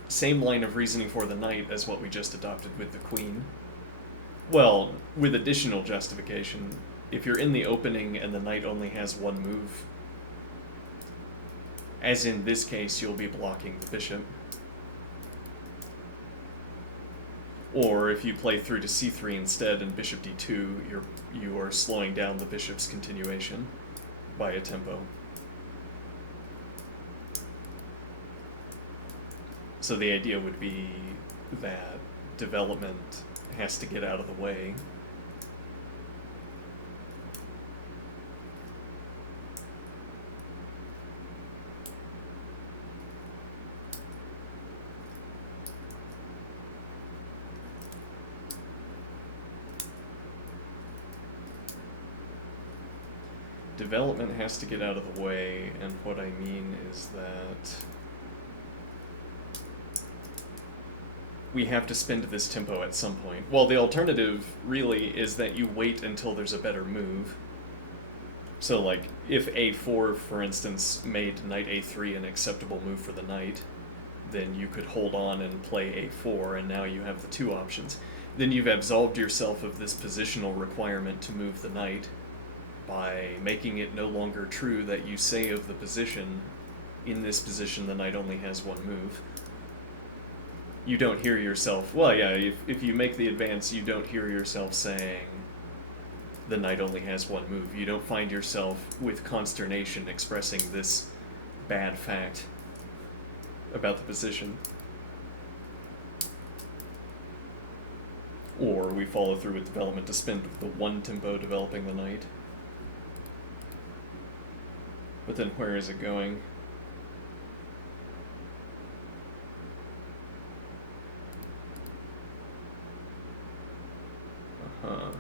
Same line of reasoning for the knight as what we just adopted with the queen. Well, with additional justification, if you're in the opening and the knight only has one move, as in this case, you'll be blocking the bishop. Or if you play through to c3 instead and bishop d2, you are slowing down the bishop's continuation by a tempo. So the idea would be that development has to get out of the way. Development has to get out of the way, and what I mean is that we have to spend this tempo at some point. Well, the alternative really is that you wait until there's a better move. So like, if a4, for instance, made knight a3 an acceptable move for the knight, then you could hold on and play a4, and now you have the two options. Then you've absolved yourself of this positional requirement to move the knight by making it no longer true that you say of the position, in this position the knight only has one move. You don't hear yourself, well, yeah, if you make the advance, you don't hear yourself saying the knight only has one move. You don't find yourself with consternation expressing this bad fact about the position. Or we follow through with development to spend the one tempo developing the knight. But then where is it going? Uh-huh.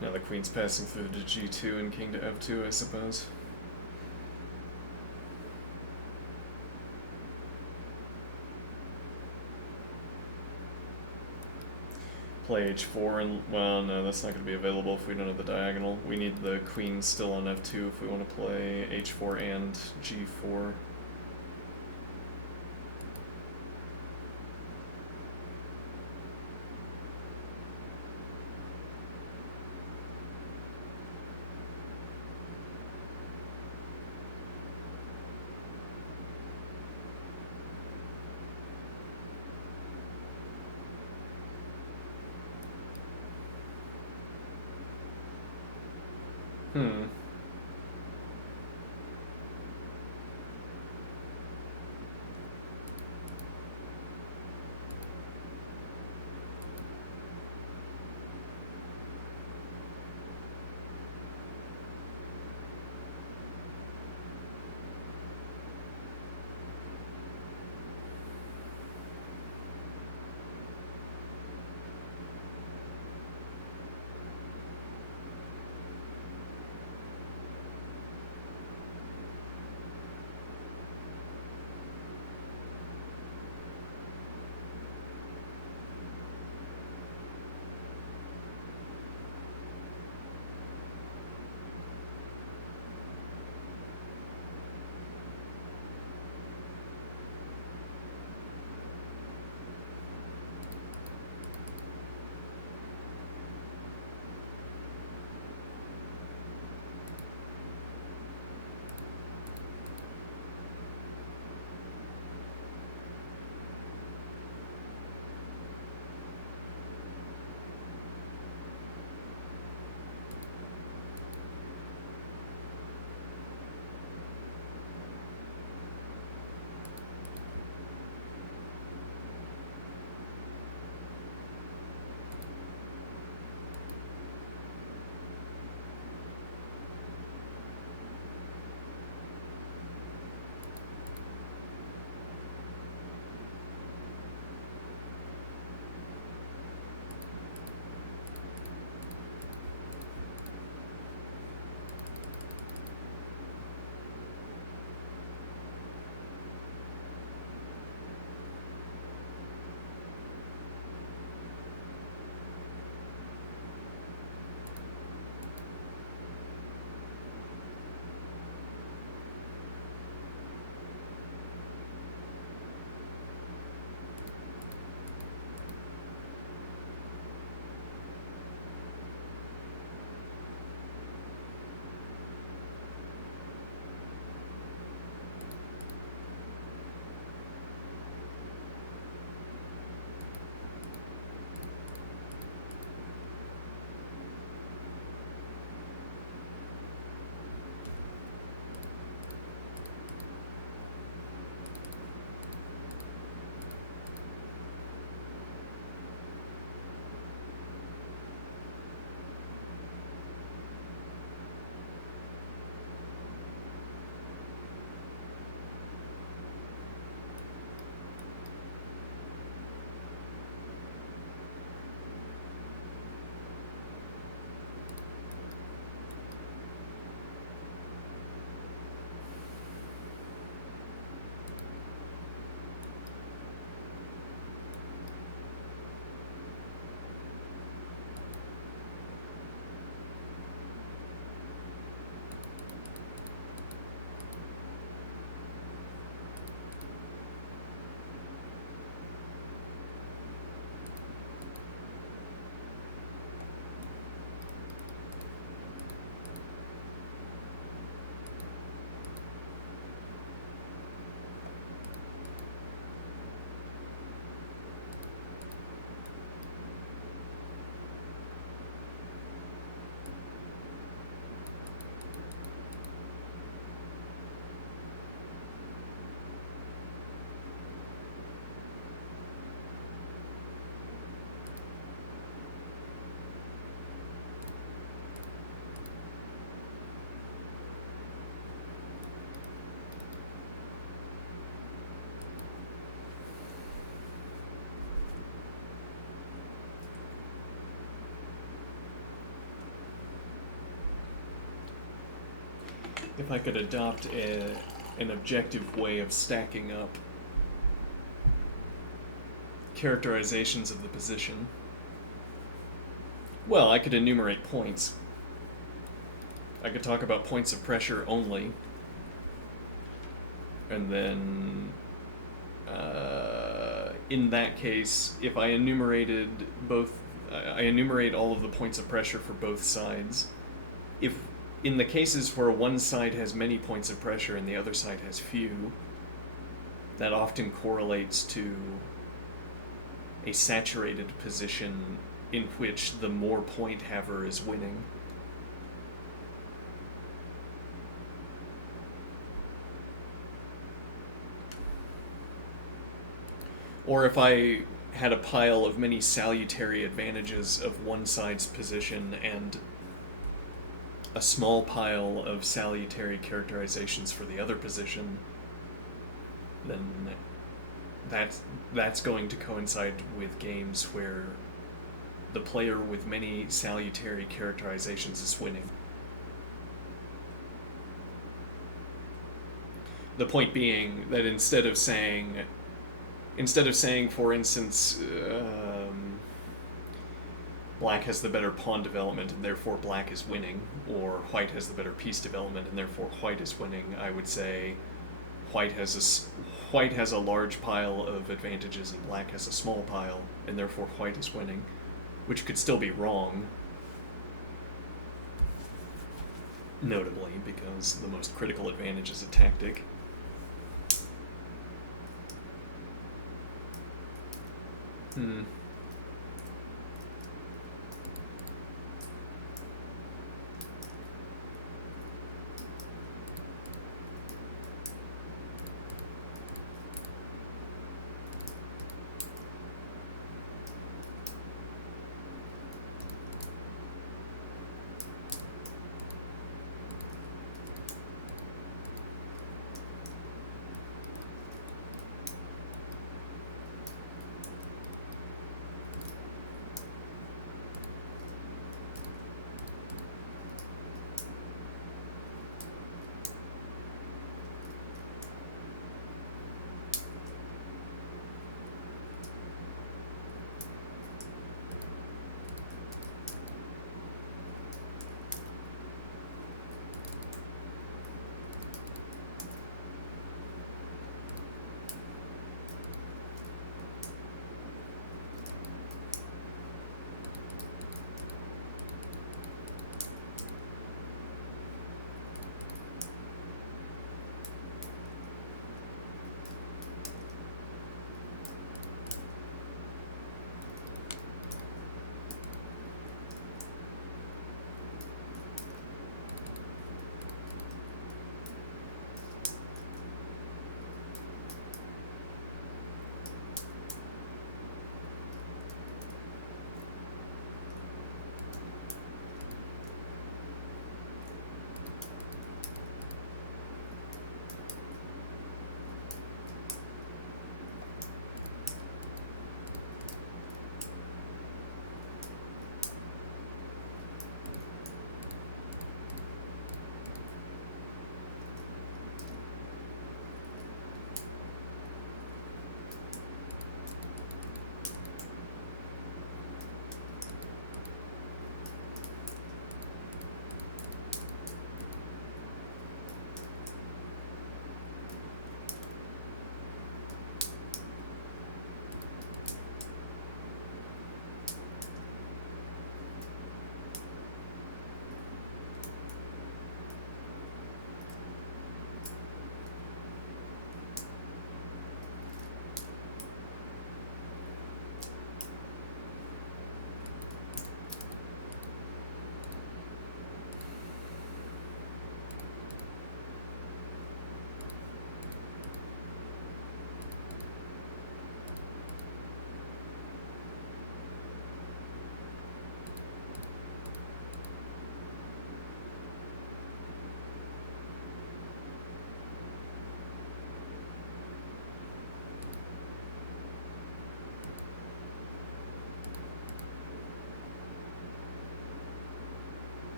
Now the queen's passing through to g2 and king to f2, I suppose. Play h4 and, well, no, that's not going to be available if we don't have the diagonal. We need the queen still on f2 if we want to play h4 and g4. Hmm. if I could adopt an objective way of stacking up characterizations of the position, well, I could enumerate points. I could talk about points of pressure only, and then in that case, if I enumerated I enumerate all of the points of pressure for both sides. If in the cases where one side has many points of pressure and the other side has few, that often correlates to a saturated position in which the more point haver is winning. Or if I had a pile of many salutary advantages of one side's position and a small pile of salutary characterizations for the other position, then that's going to coincide with games where the player with many salutary characterizations is winning. The point being that instead of saying, for instance, black has the better pawn development and therefore black is winning, or white has the better piece development and therefore white is winning, I would say white has a large pile of advantages and black has a small pile, and therefore white is winning, which could still be wrong, notably because the most critical advantage is a tactic.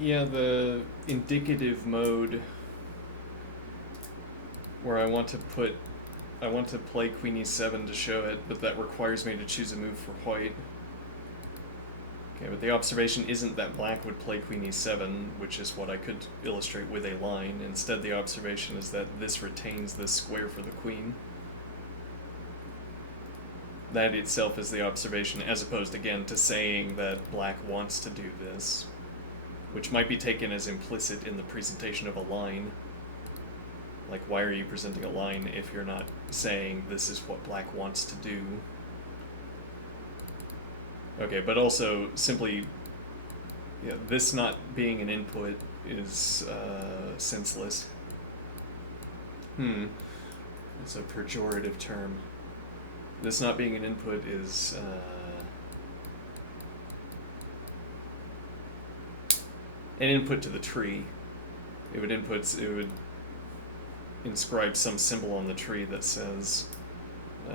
Yeah, the indicative mode where I want to play Queen e7 to show it, but that requires me to choose a move for white. Okay, but the observation isn't that black would play Queen e7, which is what I could illustrate with a line. Instead, the observation is that this retains this square for the queen. That itself is the observation, as opposed, again, to saying that black wants to do this, which might be taken as implicit in the presentation of a line. Like, why are you presenting a line if you're not saying this is what black wants to do? Okay, but also simply, yeah, this not being an input is senseless. It's a pejorative term. This not being an input is an input to the tree. It would inscribe some symbol on the tree that says, I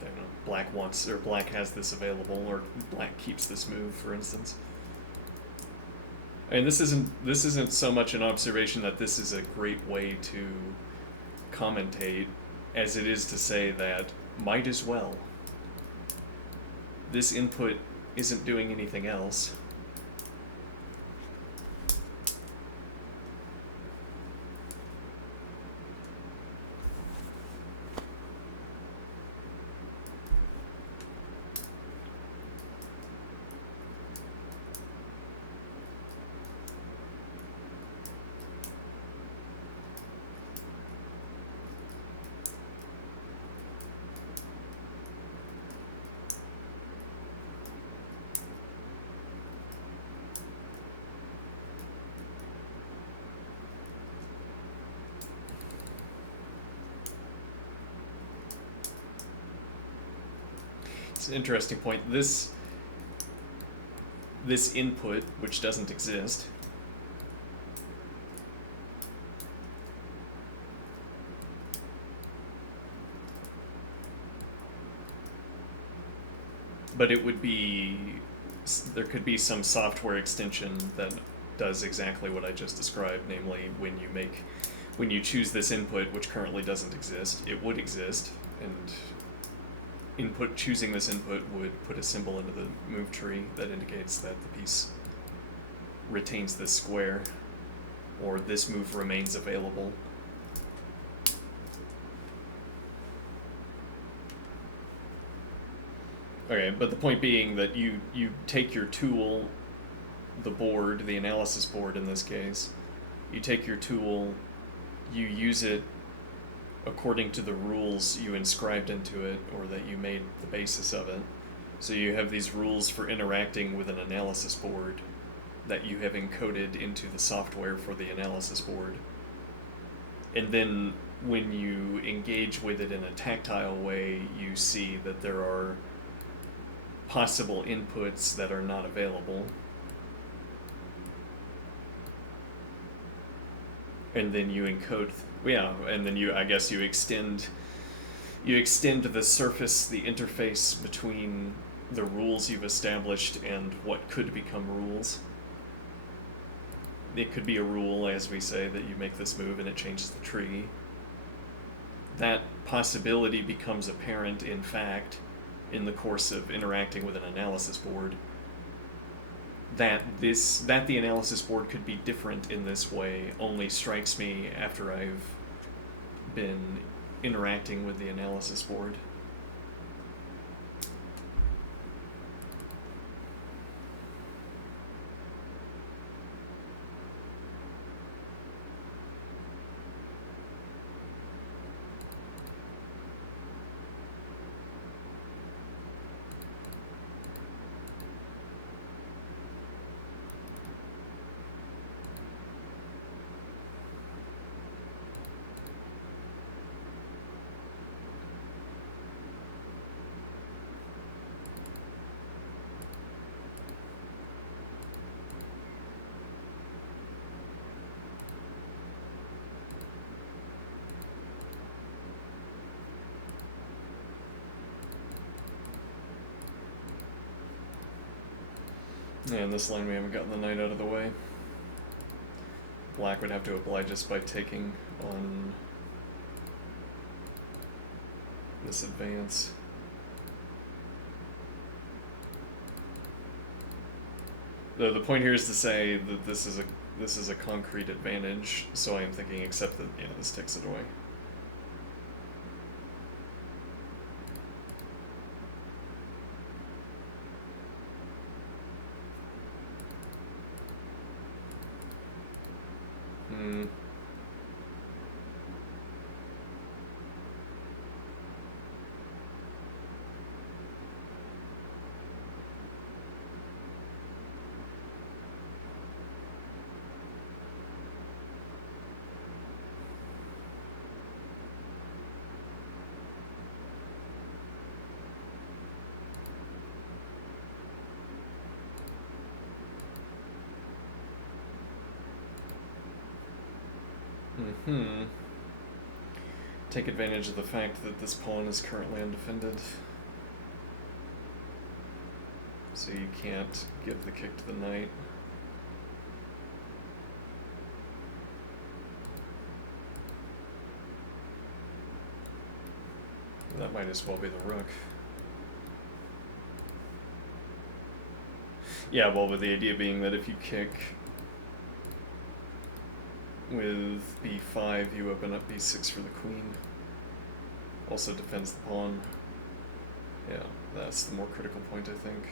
don't know, black wants, or black has this available, or black keeps this move, for instance. And this isn't so much an observation that this is a great way to commentate, as it is to say that might as well. This input isn't doing anything else. It's an interesting point. This input, which doesn't exist, but it would be, there could be some software extension that does exactly what I just described, namely when you choose this input, which currently doesn't exist, it would exist, and choosing this input would put a symbol into the move tree that indicates that the piece retains this square, or this move remains available. Okay, but the point being that you take your tool, the board, the analysis board in this case, you take your tool, you use it according to the rules you inscribed into it, or that you made the basis of it. So you have these rules for interacting with an analysis board that you have encoded into the software for the analysis board. And then when you engage with it in a tactile way, you see that there are possible inputs that are not available. And then you encode, and then you extend the surface, the interface between the rules you've established and what could become rules. It could be a rule, as we say, that you make this move and it changes the tree. That possibility becomes apparent, in fact, in the course of interacting with an analysis board. That the analysis board could be different in this way only strikes me after I've been interacting with the analysis board. And this line we haven't gotten the knight out of the way. Black would have to apply just by taking on this advance. The point here is to say that this is a concrete advantage, so I am thinking except that this takes it away. Take advantage of the fact that this pawn is currently undefended. So you can't give the kick to the knight. That might as well be the rook. Yeah, well, with the idea being that if you kick with b5, you open up b6 for the queen. Also defends the pawn. Yeah, that's the more critical point, I think.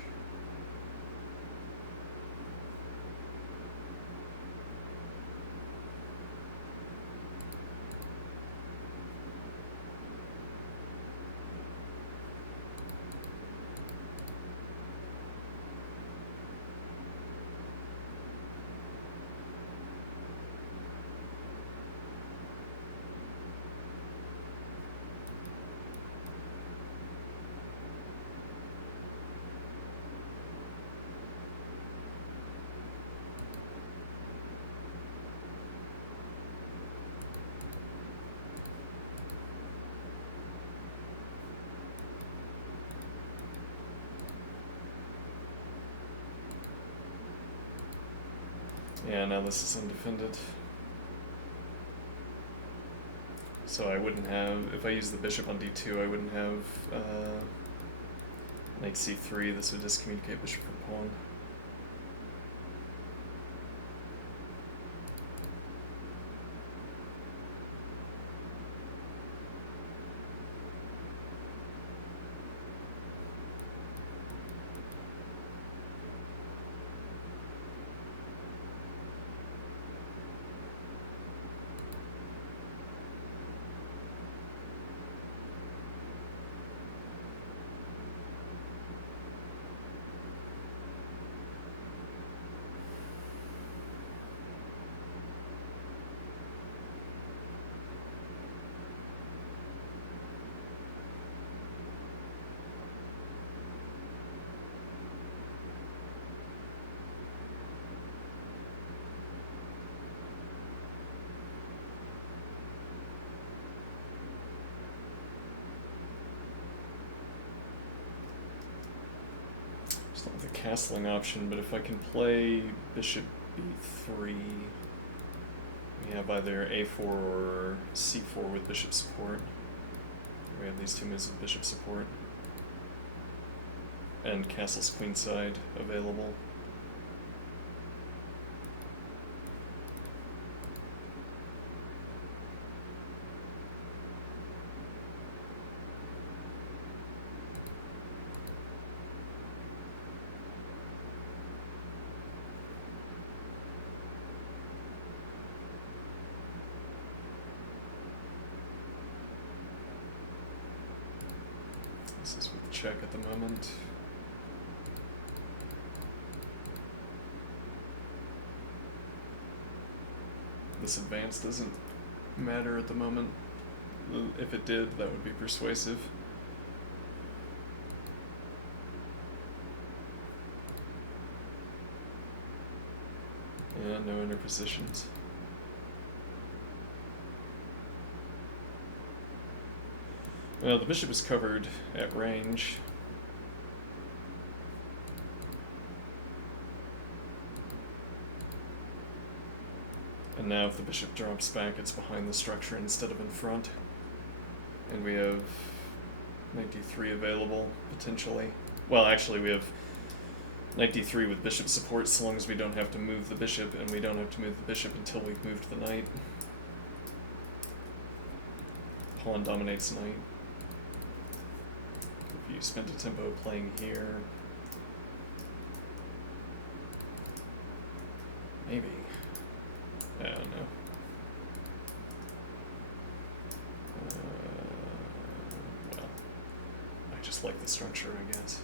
Yeah, now this is undefended. So I wouldn't have, if I use the bishop on d2, I wouldn't have knight c3. This would discommunicate bishop for pawn. The castling option, but if I can play bishop b3, we have either a4 or c4 with bishop support. We have these two moves with bishop support. And castles queenside available. This is with check at the moment. This advance doesn't matter at the moment. If it did, that would be persuasive. Yeah, no interpositions. Well, the bishop is covered at range. And now if the bishop drops back, it's behind the structure instead of in front. And we have knight d3 available, potentially. Well, actually, we have knight d3 with bishop support, so long as we don't have to move the bishop, and we don't have to move the bishop until we've moved the knight. Pawn dominates knight. If you spent a tempo playing here, maybe. I don't know. Well, I just like the structure, I guess.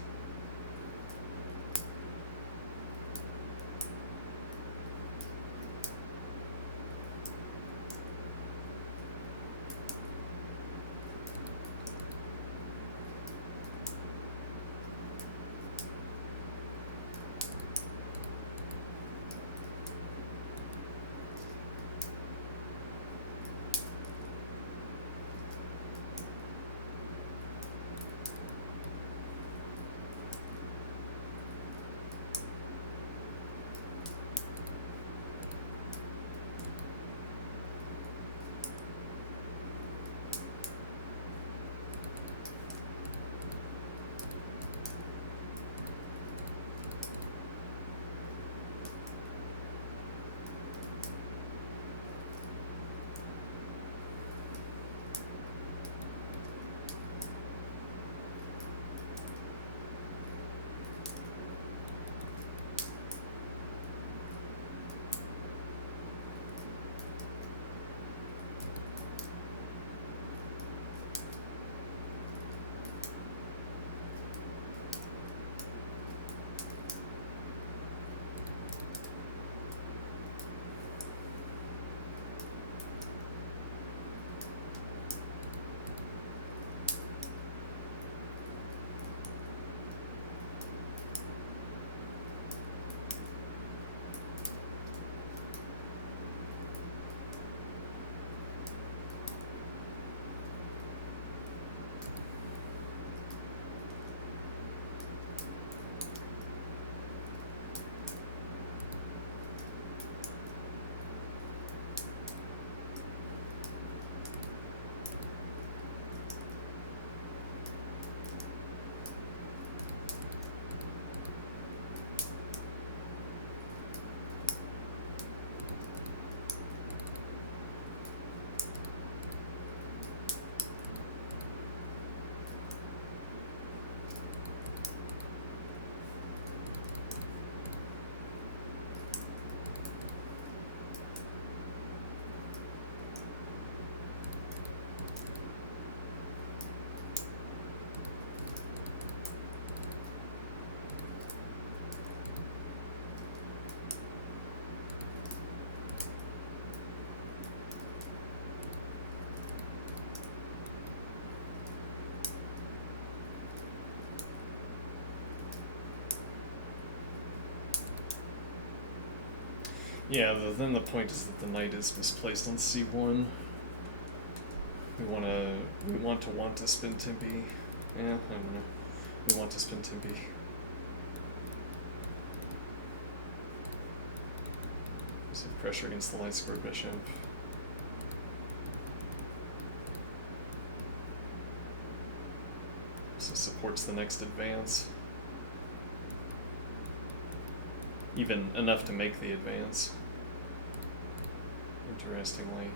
Yeah, then the point is that the knight is misplaced on c1. We want to spin Tempe. Yeah, I don't know. We want to spin Tempe. Some pressure against the light square bishop. So supports the next advance. Even enough to make the advance. Interestingly.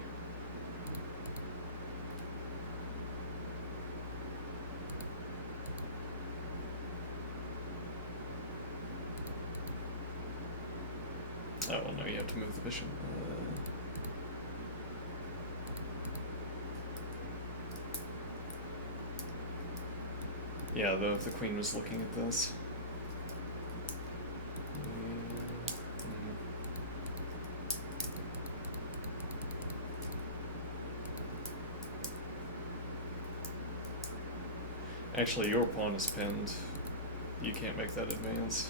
Oh, well, no, you have to move the bishop. Yeah, the queen was looking at this. Actually, your pawn is pinned. You can't make that advance.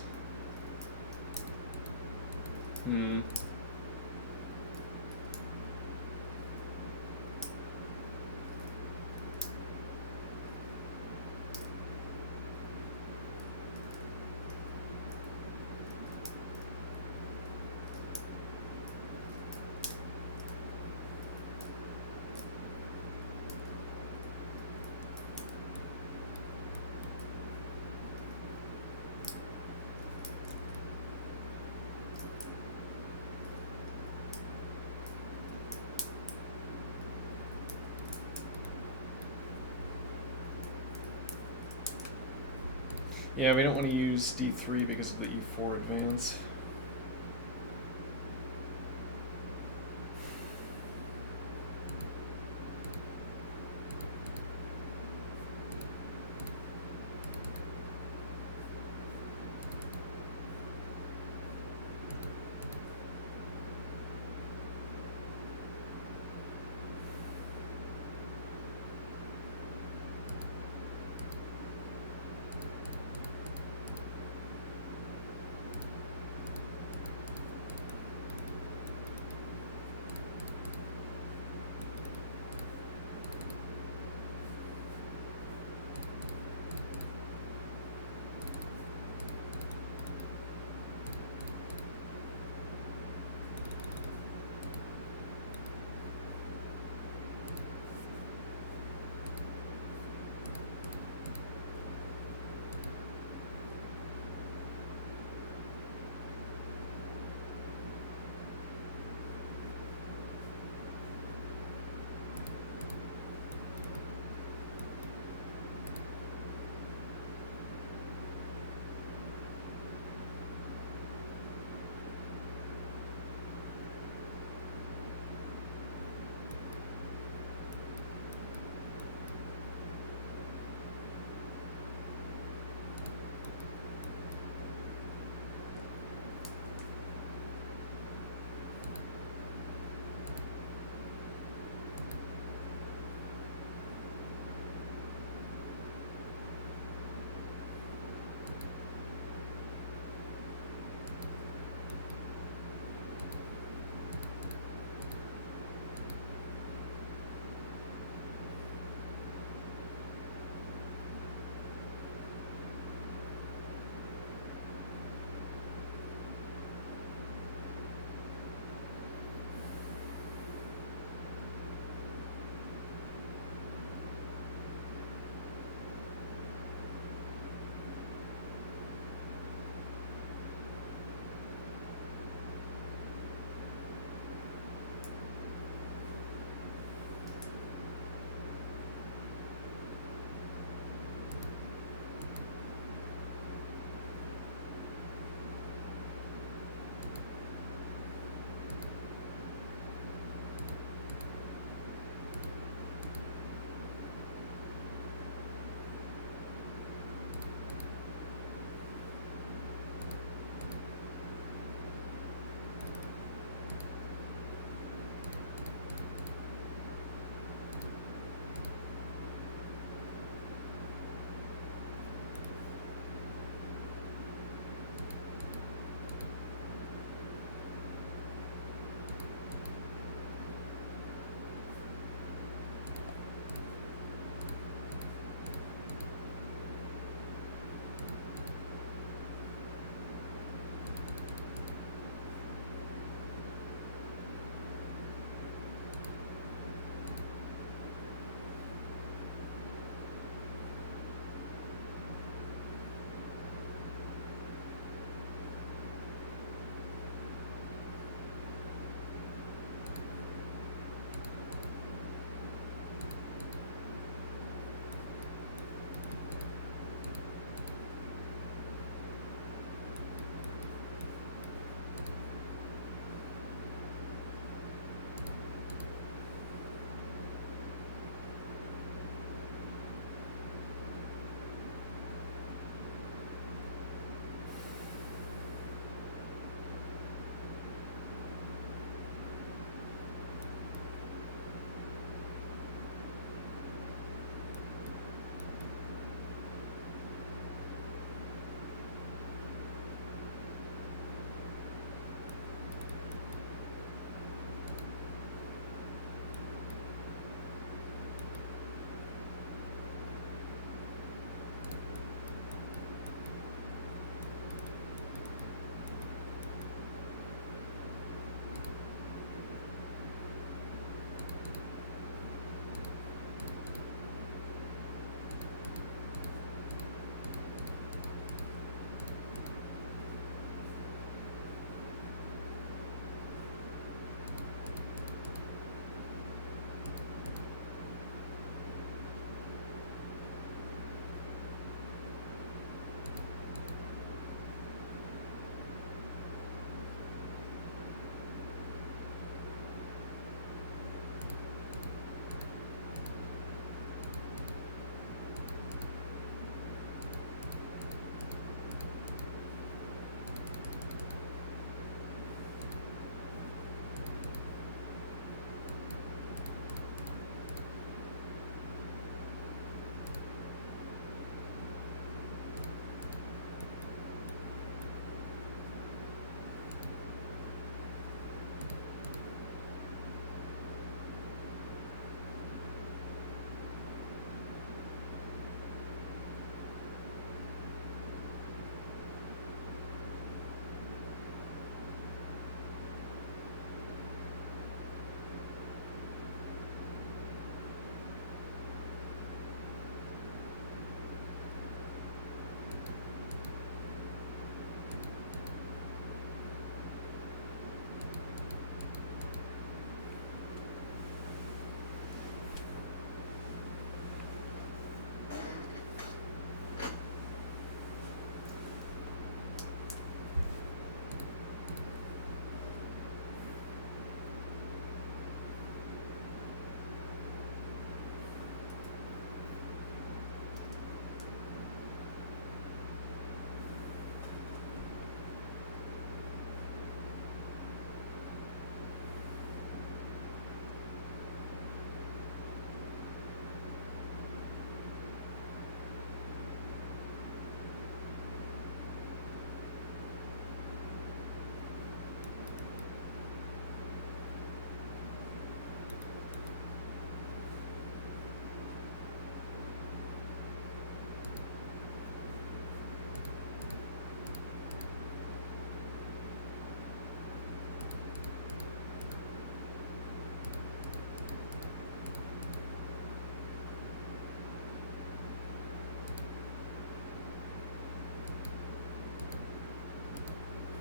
Yeah, we don't want to use D3 because of the E4 advance.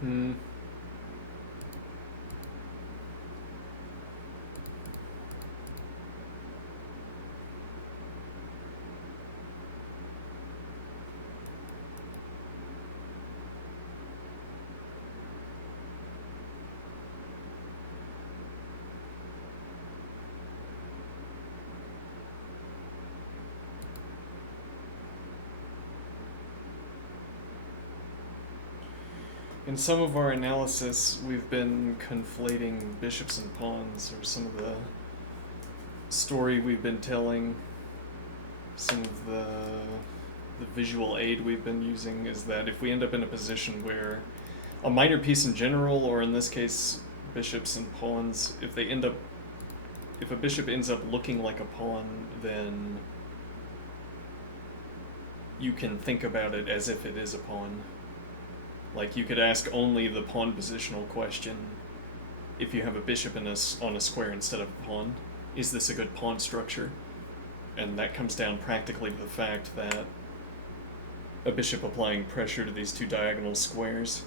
Hmm. In some of our analysis, we've been conflating bishops and pawns, or some of the story we've been telling, some of the visual aid we've been using is that if we end up in a position where a minor piece in general, or in this case, bishops and pawns, if a bishop ends up looking like a pawn, then you can think about it as if it is a pawn. Like, you could ask only the pawn positional question if you have a bishop on a square instead of a pawn. Is this a good pawn structure? And that comes down practically to the fact that a bishop applying pressure to these two diagonal squares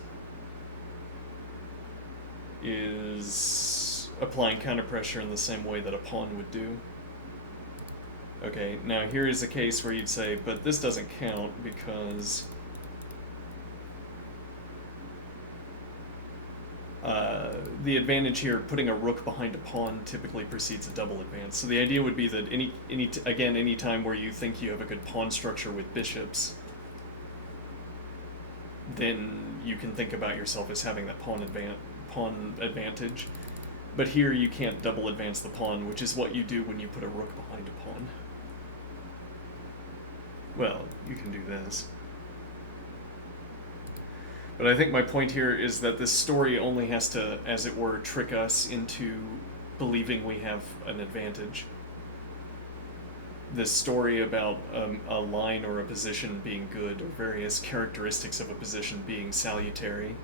is applying counter pressure in the same way that a pawn would do. Okay, now here is a case where you'd say, but this doesn't count because the advantage here, putting a rook behind a pawn, typically precedes a double advance. So the idea would be that any time where you think you have a good pawn structure with bishops, then you can think about yourself as having that pawn advantage. But here you can't double advance the pawn, which is what you do when you put a rook behind a pawn. Well, you can do this. But I think my point here is that this story only has to, as it were, trick us into believing we have an advantage. This story about a line or a position being good, or various characteristics of a position being salutary,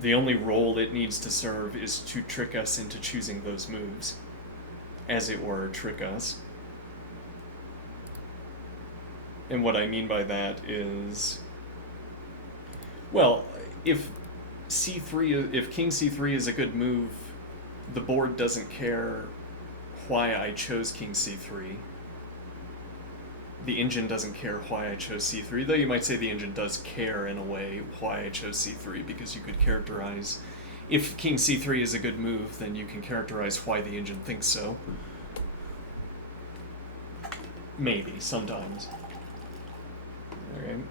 the only role it needs to serve is to trick us into choosing those moves. As it were, trick us. And what I mean by that is, well, if king c3 is a good move, the board doesn't care why I chose king c3. The engine doesn't care why I chose c3, though you might say the engine does care in a way why I chose c3, because you could characterize, if king c3 is a good move, then you can characterize why the engine thinks so. Maybe, sometimes. Alright.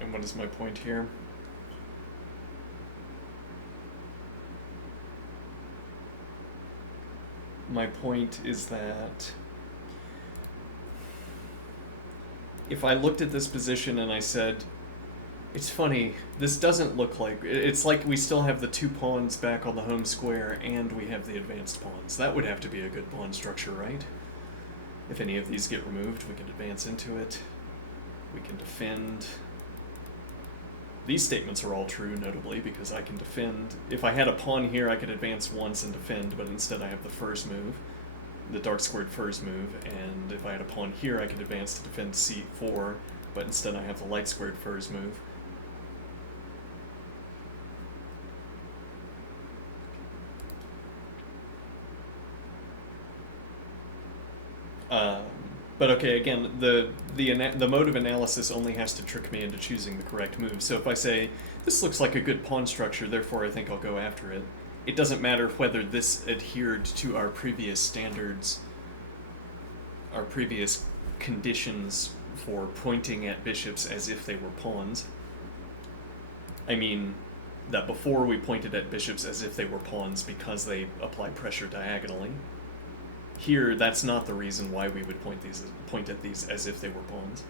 And what is my point here? My point is that if I looked at this position and I said, it's funny, this doesn't look like, it's like we still have the two pawns back on the home square and we have the advanced pawns. That would have to be a good pawn structure, right? If any of these get removed, we can advance into it. We can defend. These statements are all true, notably, because I can defend. If I had a pawn here, I could advance once and defend, but instead I have the first move, the dark squared first move, and if I had a pawn here, I could advance to defend c4, but instead I have the light squared first move. But okay, again, the mode of analysis only has to trick me into choosing the correct move. So if I say, this looks like a good pawn structure, therefore I think I'll go after it, it doesn't matter whether this adhered to our previous standards, our previous conditions for pointing at bishops as if they were pawns. I mean, that before we pointed at bishops as if they were pawns because they apply pressure diagonally. Here, that's not the reason why we would point at these as if they were pawns,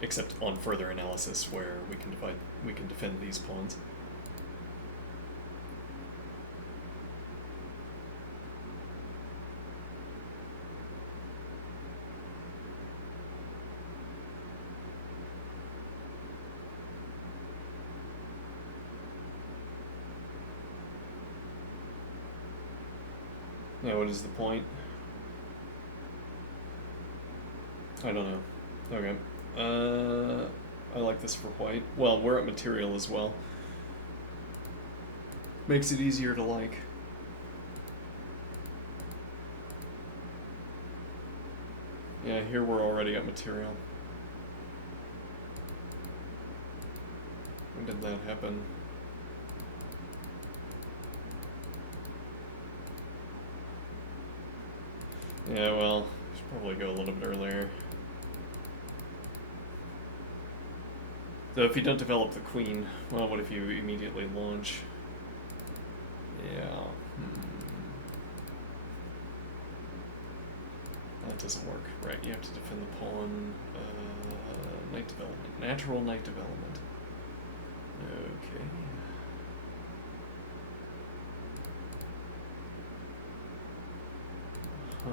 except on further analysis where we can defend these pawns. Now, what is the point? I don't know. Okay. I like this for white. Well, we're at material as well. Makes it easier to like. Yeah, here we're already at material. When did that happen? Yeah, well, should probably go a little bit earlier. So if you don't develop the queen, well, what if you immediately launch? Yeah. That doesn't work. Right, you have to defend the pawn. Knight development. Natural knight development. Okay. Huh.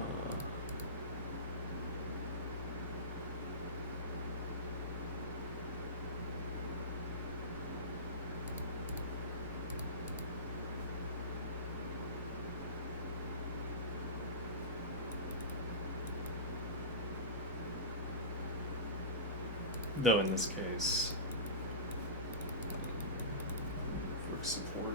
Though in this case, for support.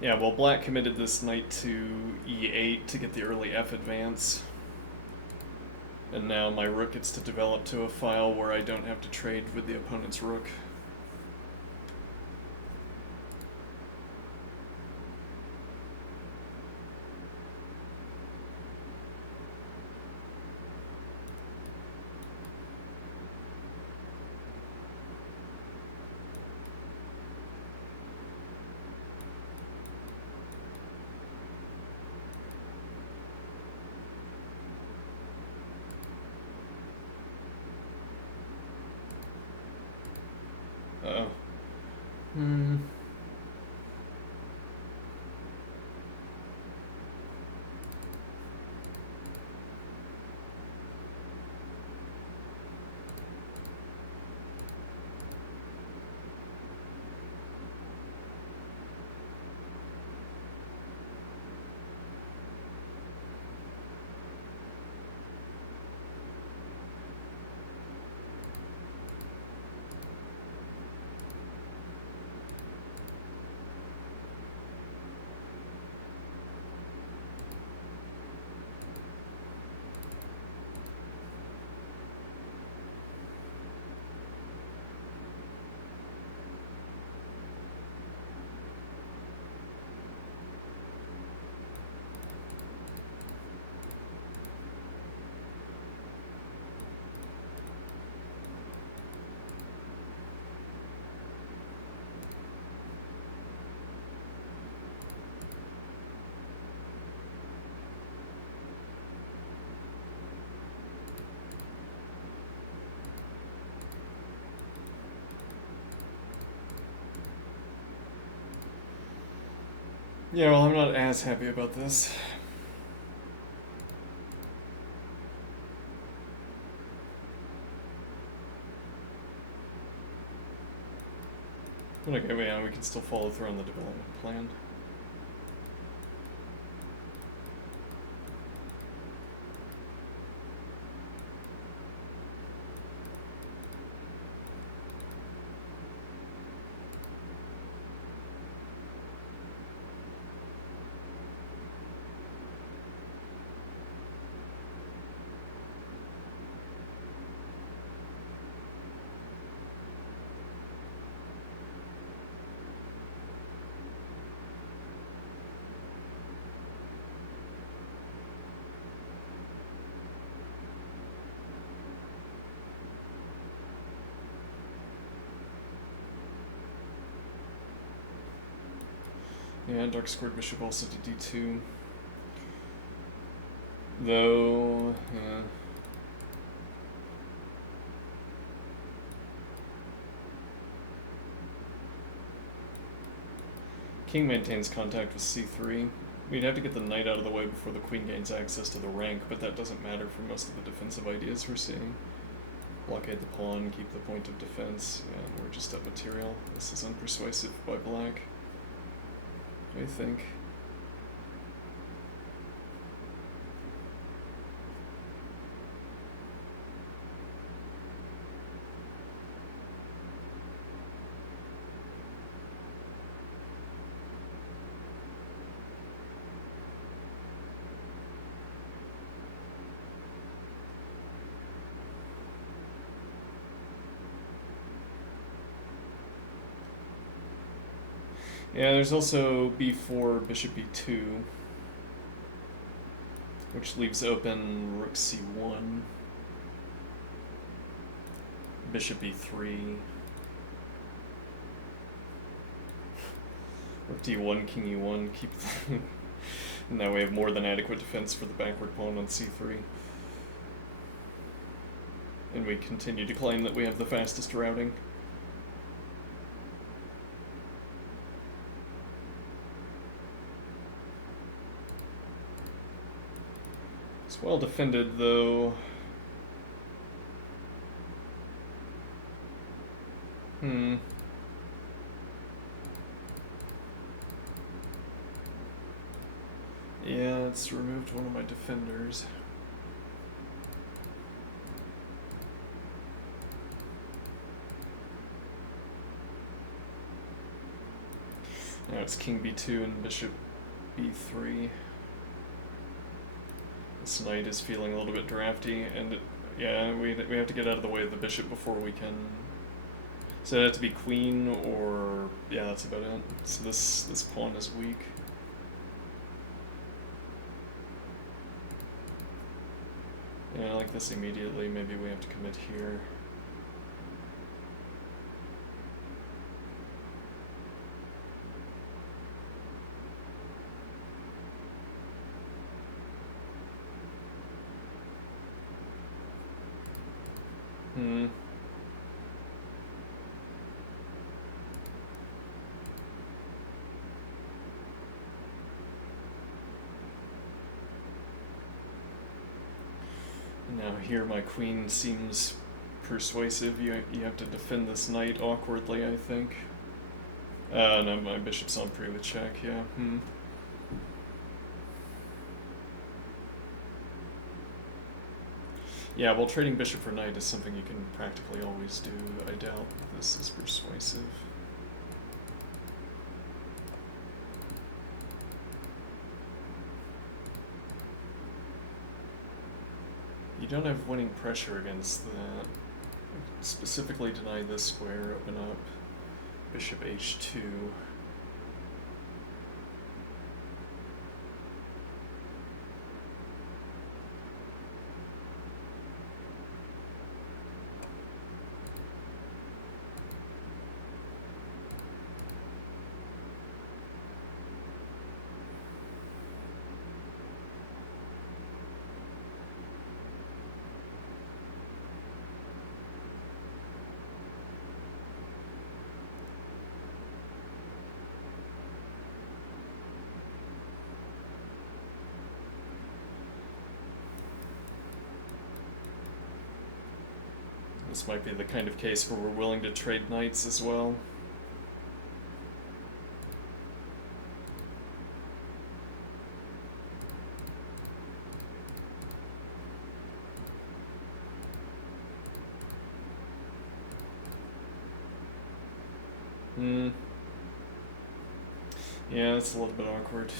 Yeah, well, black committed this knight to e8 to get the early f advance. And now my rook gets to develop to a file where I don't have to trade with the opponent's rook. Uh-oh. Yeah, well, I'm not as happy about this. But okay, yeah, we can still follow through on the development plan. Yeah, dark squared bishop also to d2. Though, king maintains contact with c3. We'd have to get the knight out of the way before the queen gains access to the rank, but that doesn't matter for most of the defensive ideas we're seeing. Blockade the pawn, keep the point of defense, and we're just up material. This is unpersuasive by black, I think. Yeah, there's also b4, bishop b2, which leaves open rook c1, bishop e3, rook d1, king e1, keep the now we have more than adequate defense for the backward pawn on c3. And we continue to claim that we have the fastest routing. It's well defended, though. Yeah, it's removed one of my defenders. Now it's king b2 and bishop b3. This knight is feeling a little bit drafty, and yeah, we have to get out of the way of the bishop before we can. So it had to be queen, or yeah, that's about it. So this pawn is weak. Yeah, I like this immediately. Maybe we have to commit here. Now here my queen seems persuasive. You have to defend this knight awkwardly, I think. No, my bishop's on pre with check, yeah. Yeah, well, trading bishop for knight is something you can practically always do. I doubt this is persuasive. You don't have winning pressure against that. Specifically deny this square, open up bishop h2. This might be the kind of case where we're willing to trade knights as well. Yeah, it's a little bit awkward.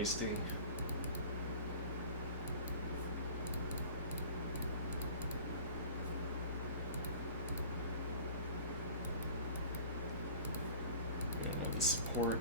hasty. We don't know the support.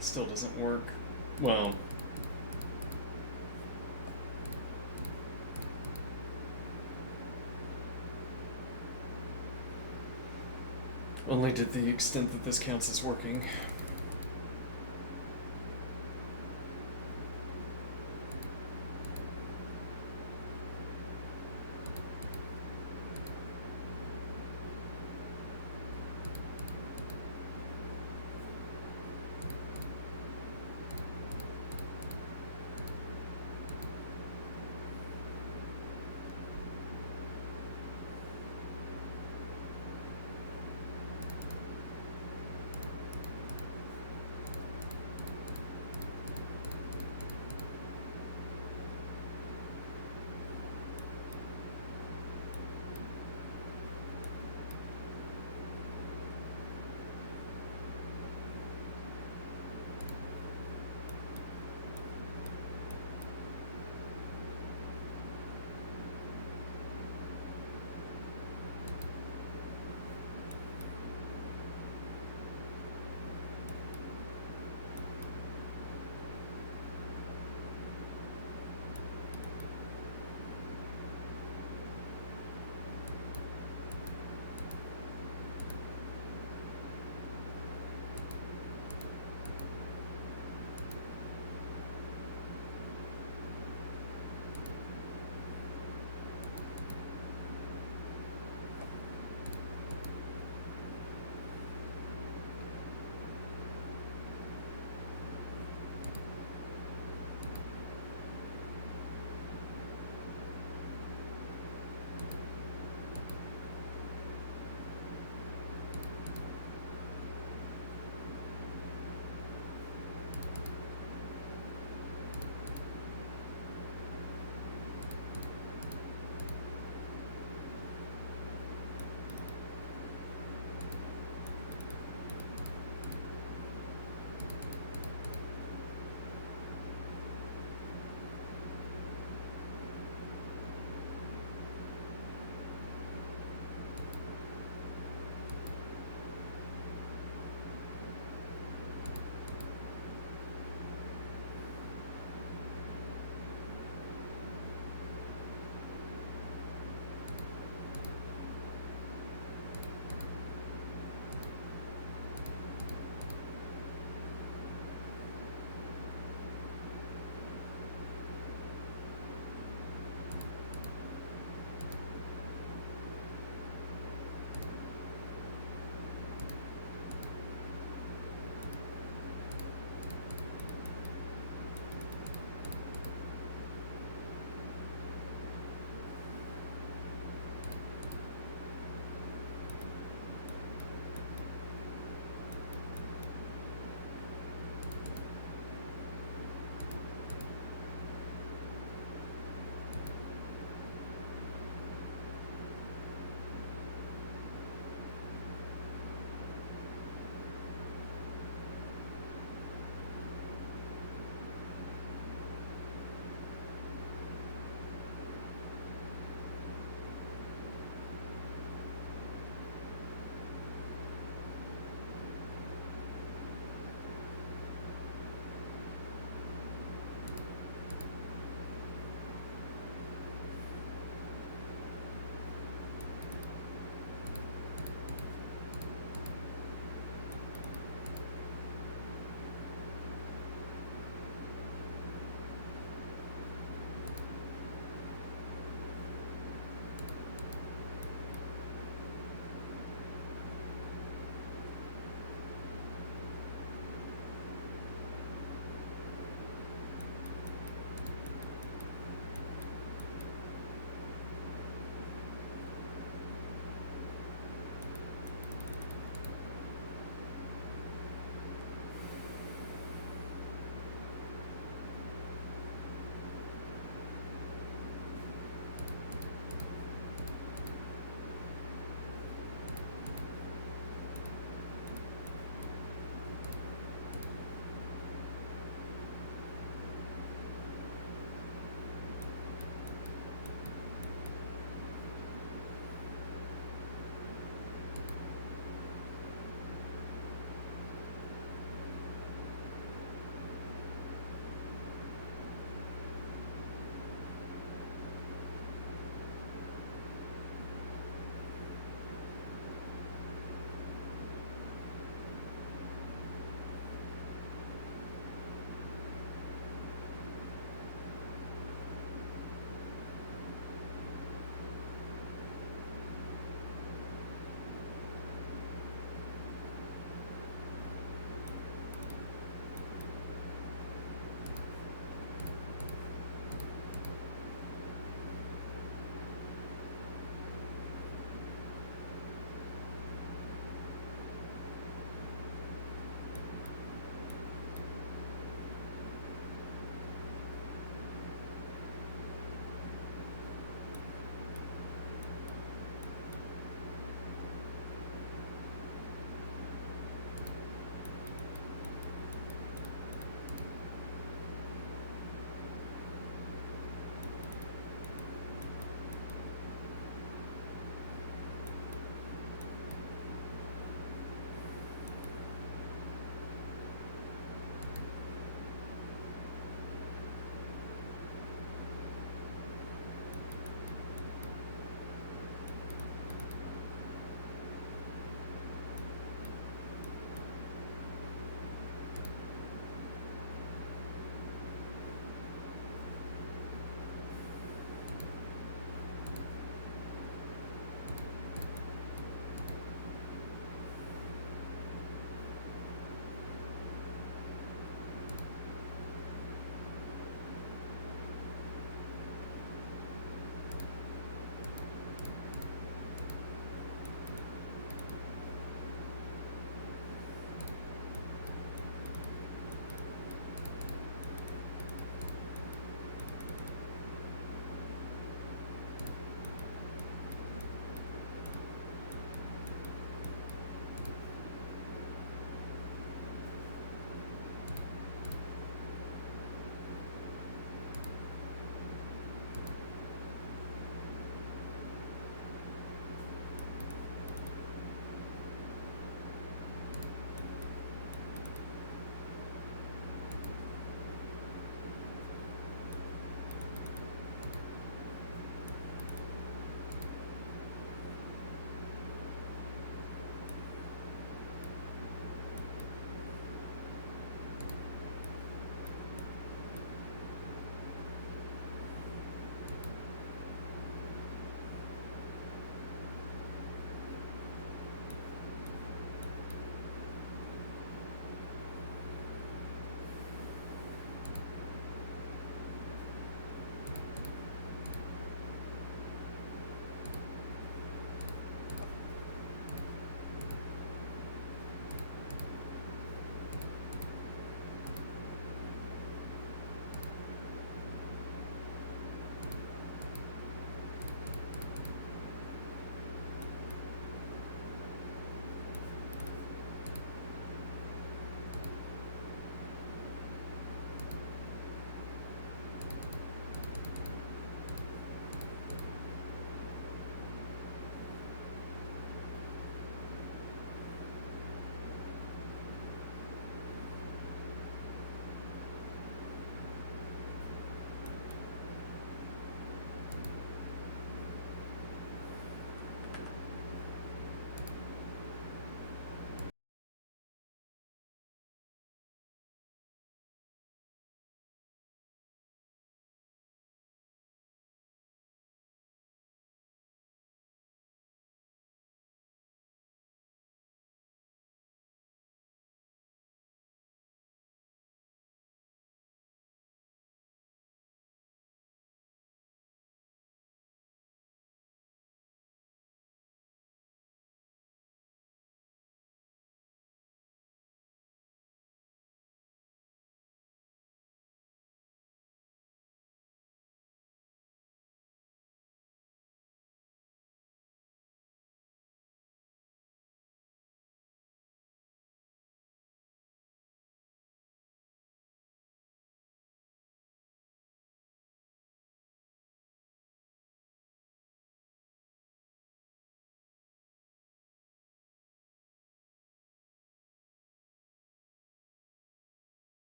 Still doesn't work. Well, only to the extent that this counts as working.